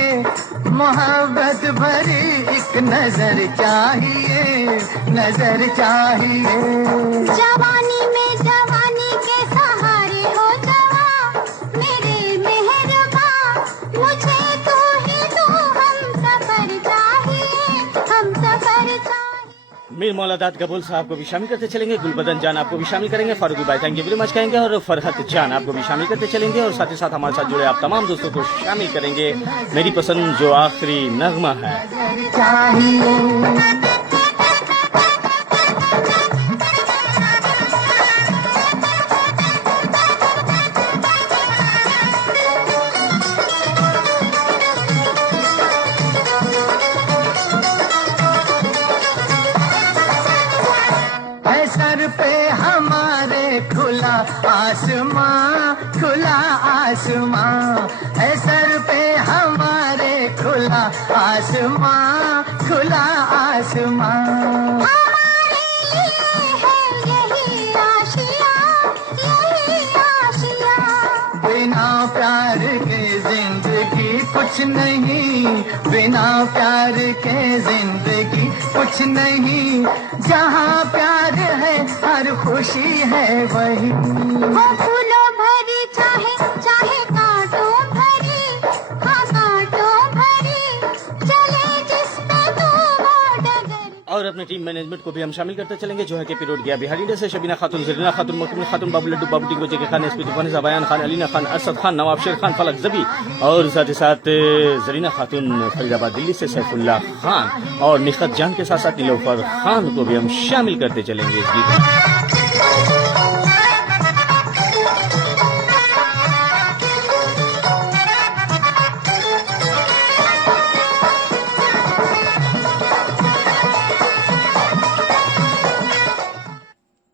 मोहब्बत भरी एक नजर चाहिए, नजर चाहिए। जवानी में जवानी के सहारे हो जवा, मेरे मेहरबा मुझे तू ही तू, हम सफर चाहिए, हम सफर चाहिए। मीर मौलादाद गबोल साहब को भी शामिल करते चलेंगे, गुलबदन जान आपको भी शामिल करेंगे, फारूकी भाई थैंक यू वेरी मच कहेंगे और फरहत जान आपको भी शामिल करते चलेंगे और साथ ही साथ हमारे साथ जुड़े आप तमाम दोस्तों को शामिल करेंगे। मेरी पसंद जो आखिरी नगमा है सर पे हमारे खुला आसमां, खुला आसमां है सर पे हमारे, खुला आसमां, खुला आसमां। हमारे लिए है यही आशिया, यही आशिया। बिना प्यार के जिंदगी कुछ नहीं, बिना प्यार के जिंदगी कुछ नहीं। जहाँ प्यार है हर खुशी है वही, वो फूलों भरी चाहे चाहे कांटों भरी, हाँ कांटों भरी, चले जिस पे तू वो डगर। और अपने टीम मैनेजमेंट को भी हम शामिल करते चलेंगे जो है कि रोड गया बिहारी डे से शबीना खातून, जरीना खातून, मकबूल खातून, बाबू लड्डू, बाबू टिंको, जेके खान, एसपी तूफानी, बयान खान, अलीना खान, अरशद खान, नवाब शेर खान, फलक जबी और साथ ही साथ जरीना खातून फरीदाबाद दिल्ली से, सैफुल्लाह खान और निखत जान के साथ साथ नीलोफर खान को भी हम शामिल करते चलेंगे इस गीत में।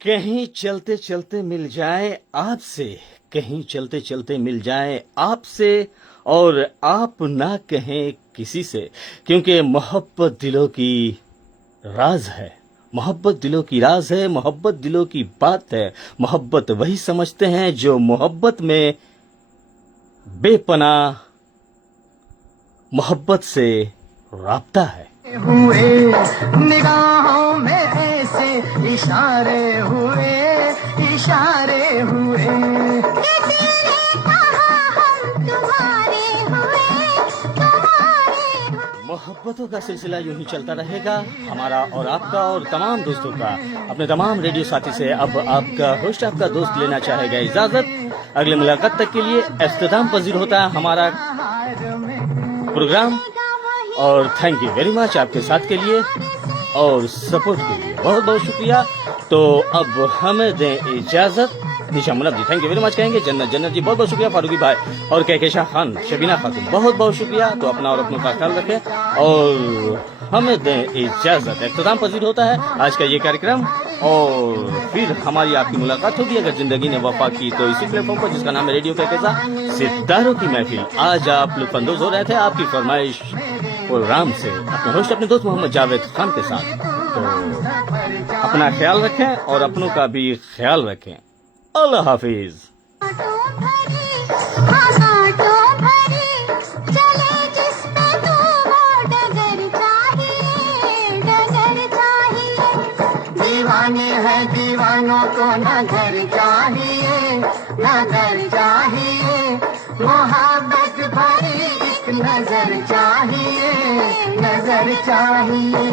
कहीं चलते चलते मिल जाए आपसे, कहीं चलते चलते मिल जाए आपसे और आप ना कहें किसी से, क्योंकि मोहब्बत दिलों की राज है, मोहब्बत दिलों की राज है, मोहब्बत दिलों की बात है। मोहब्बत वही समझते हैं जो मोहब्बत में बेपनाह मोहब्बत से राब्ता है। हुए निगाहों इशारे हुए, इशारे हुए। किसी ने कहा हम तुम्हारे हुए, तुम्हारे हुए। मोहब्बतों का सिलसिला यूं ही चलता रहेगा, हमारा और आपका और तमाम दोस्तों का। अपने तमाम रेडियो साथी से अब आपका होस्ट, आपका दोस्त लेना चाहेगा इजाजत। अगले मुलाकात तक के लिए इख्तिताम पजीर होता है हमारा प्रोग्राम, और थैंक यू वेरी मच आपके साथ के लिए और सपोर्ट के लिए बहुत बहुत शुक्रिया। तो अब हमें दें इजाजत। निशा मुनब जी थैंक यू वेरी मच कहेंगे, जन्नत जी बहुत बहुत शुक्रिया, फारूकी भाई और कहकेशा खान, शबीना खातून बहुत बहुत शुक्रिया। तो अपना और अपनों का ख्याल रखें और हमें दें इजाजत। इख्तिताम पजीर होता है आज का ये कार्यक्रम, और फिर हमारी आपकी मुलाकात होगी अगर जिंदगी ने वफा की तो इसी प्लेटफॉर्म पर जिसका नाम है रेडियो कहकेशा सितारों की महफिल। आज आप लुत्फानंदोज हो रहे थे आपकी फरमाइश प्रोग्राम से अपने होस्ट, अपने दोस्त मोहम्मद जावेद खान के साथ। तो अपना ख्याल रखें और अपनों का भी ख्याल रखें। अल्लाह हाफिज। बातों भरी, बातों भरी, चले जिस पे तू वो डगर चाहिए, डगर चाहिए। दीवाने हैं दीवानों को न घर चाहिए, न घर चाहिए। मोहब्बत भरी एक नजर चाहिए, नजर चाहिए।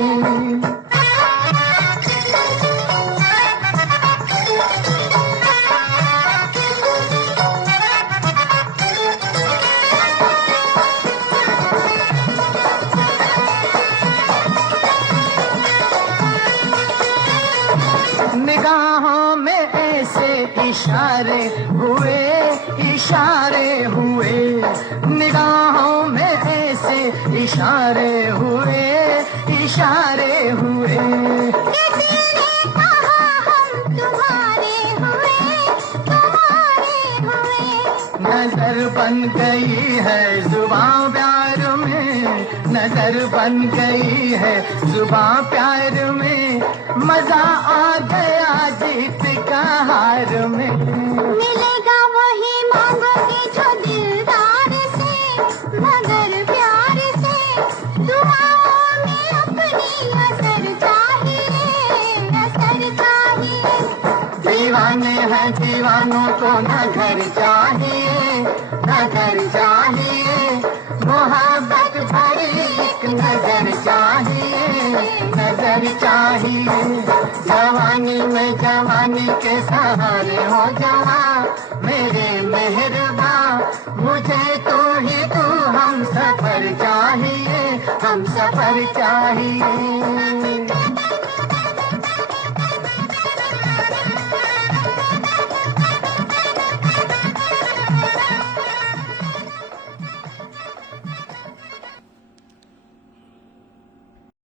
निगाहों में ऐसे इशारे हुए, इशारे हुए। निगाहों में ऐसे इशारे हुए, इशारे हुए। किसी ने कहा हम तुम्हारे हुए, तुम्हारे हुए। नजर बन गई है जुबां प्यार में, नजर बन गई है जुबां प्यार में। मजा आ गया जीत का हार में। मिलेगा वही मांगोगे जो दिलदार से, मगर प्यार से। दुआओं में अपनी असर चाहिए, असर चाहिए। दीवाने हैं दीवानों को न घर चाहिए, न घर चाहिए। मोहब्बत भरी एक नजर चाहिए, नजर चाहिए। जवानी में जवानी के सहारे हो जवा मेरे मेहरबा। मुझे तू ही तू हम सफर चाहिए, हम सफर चाहिए।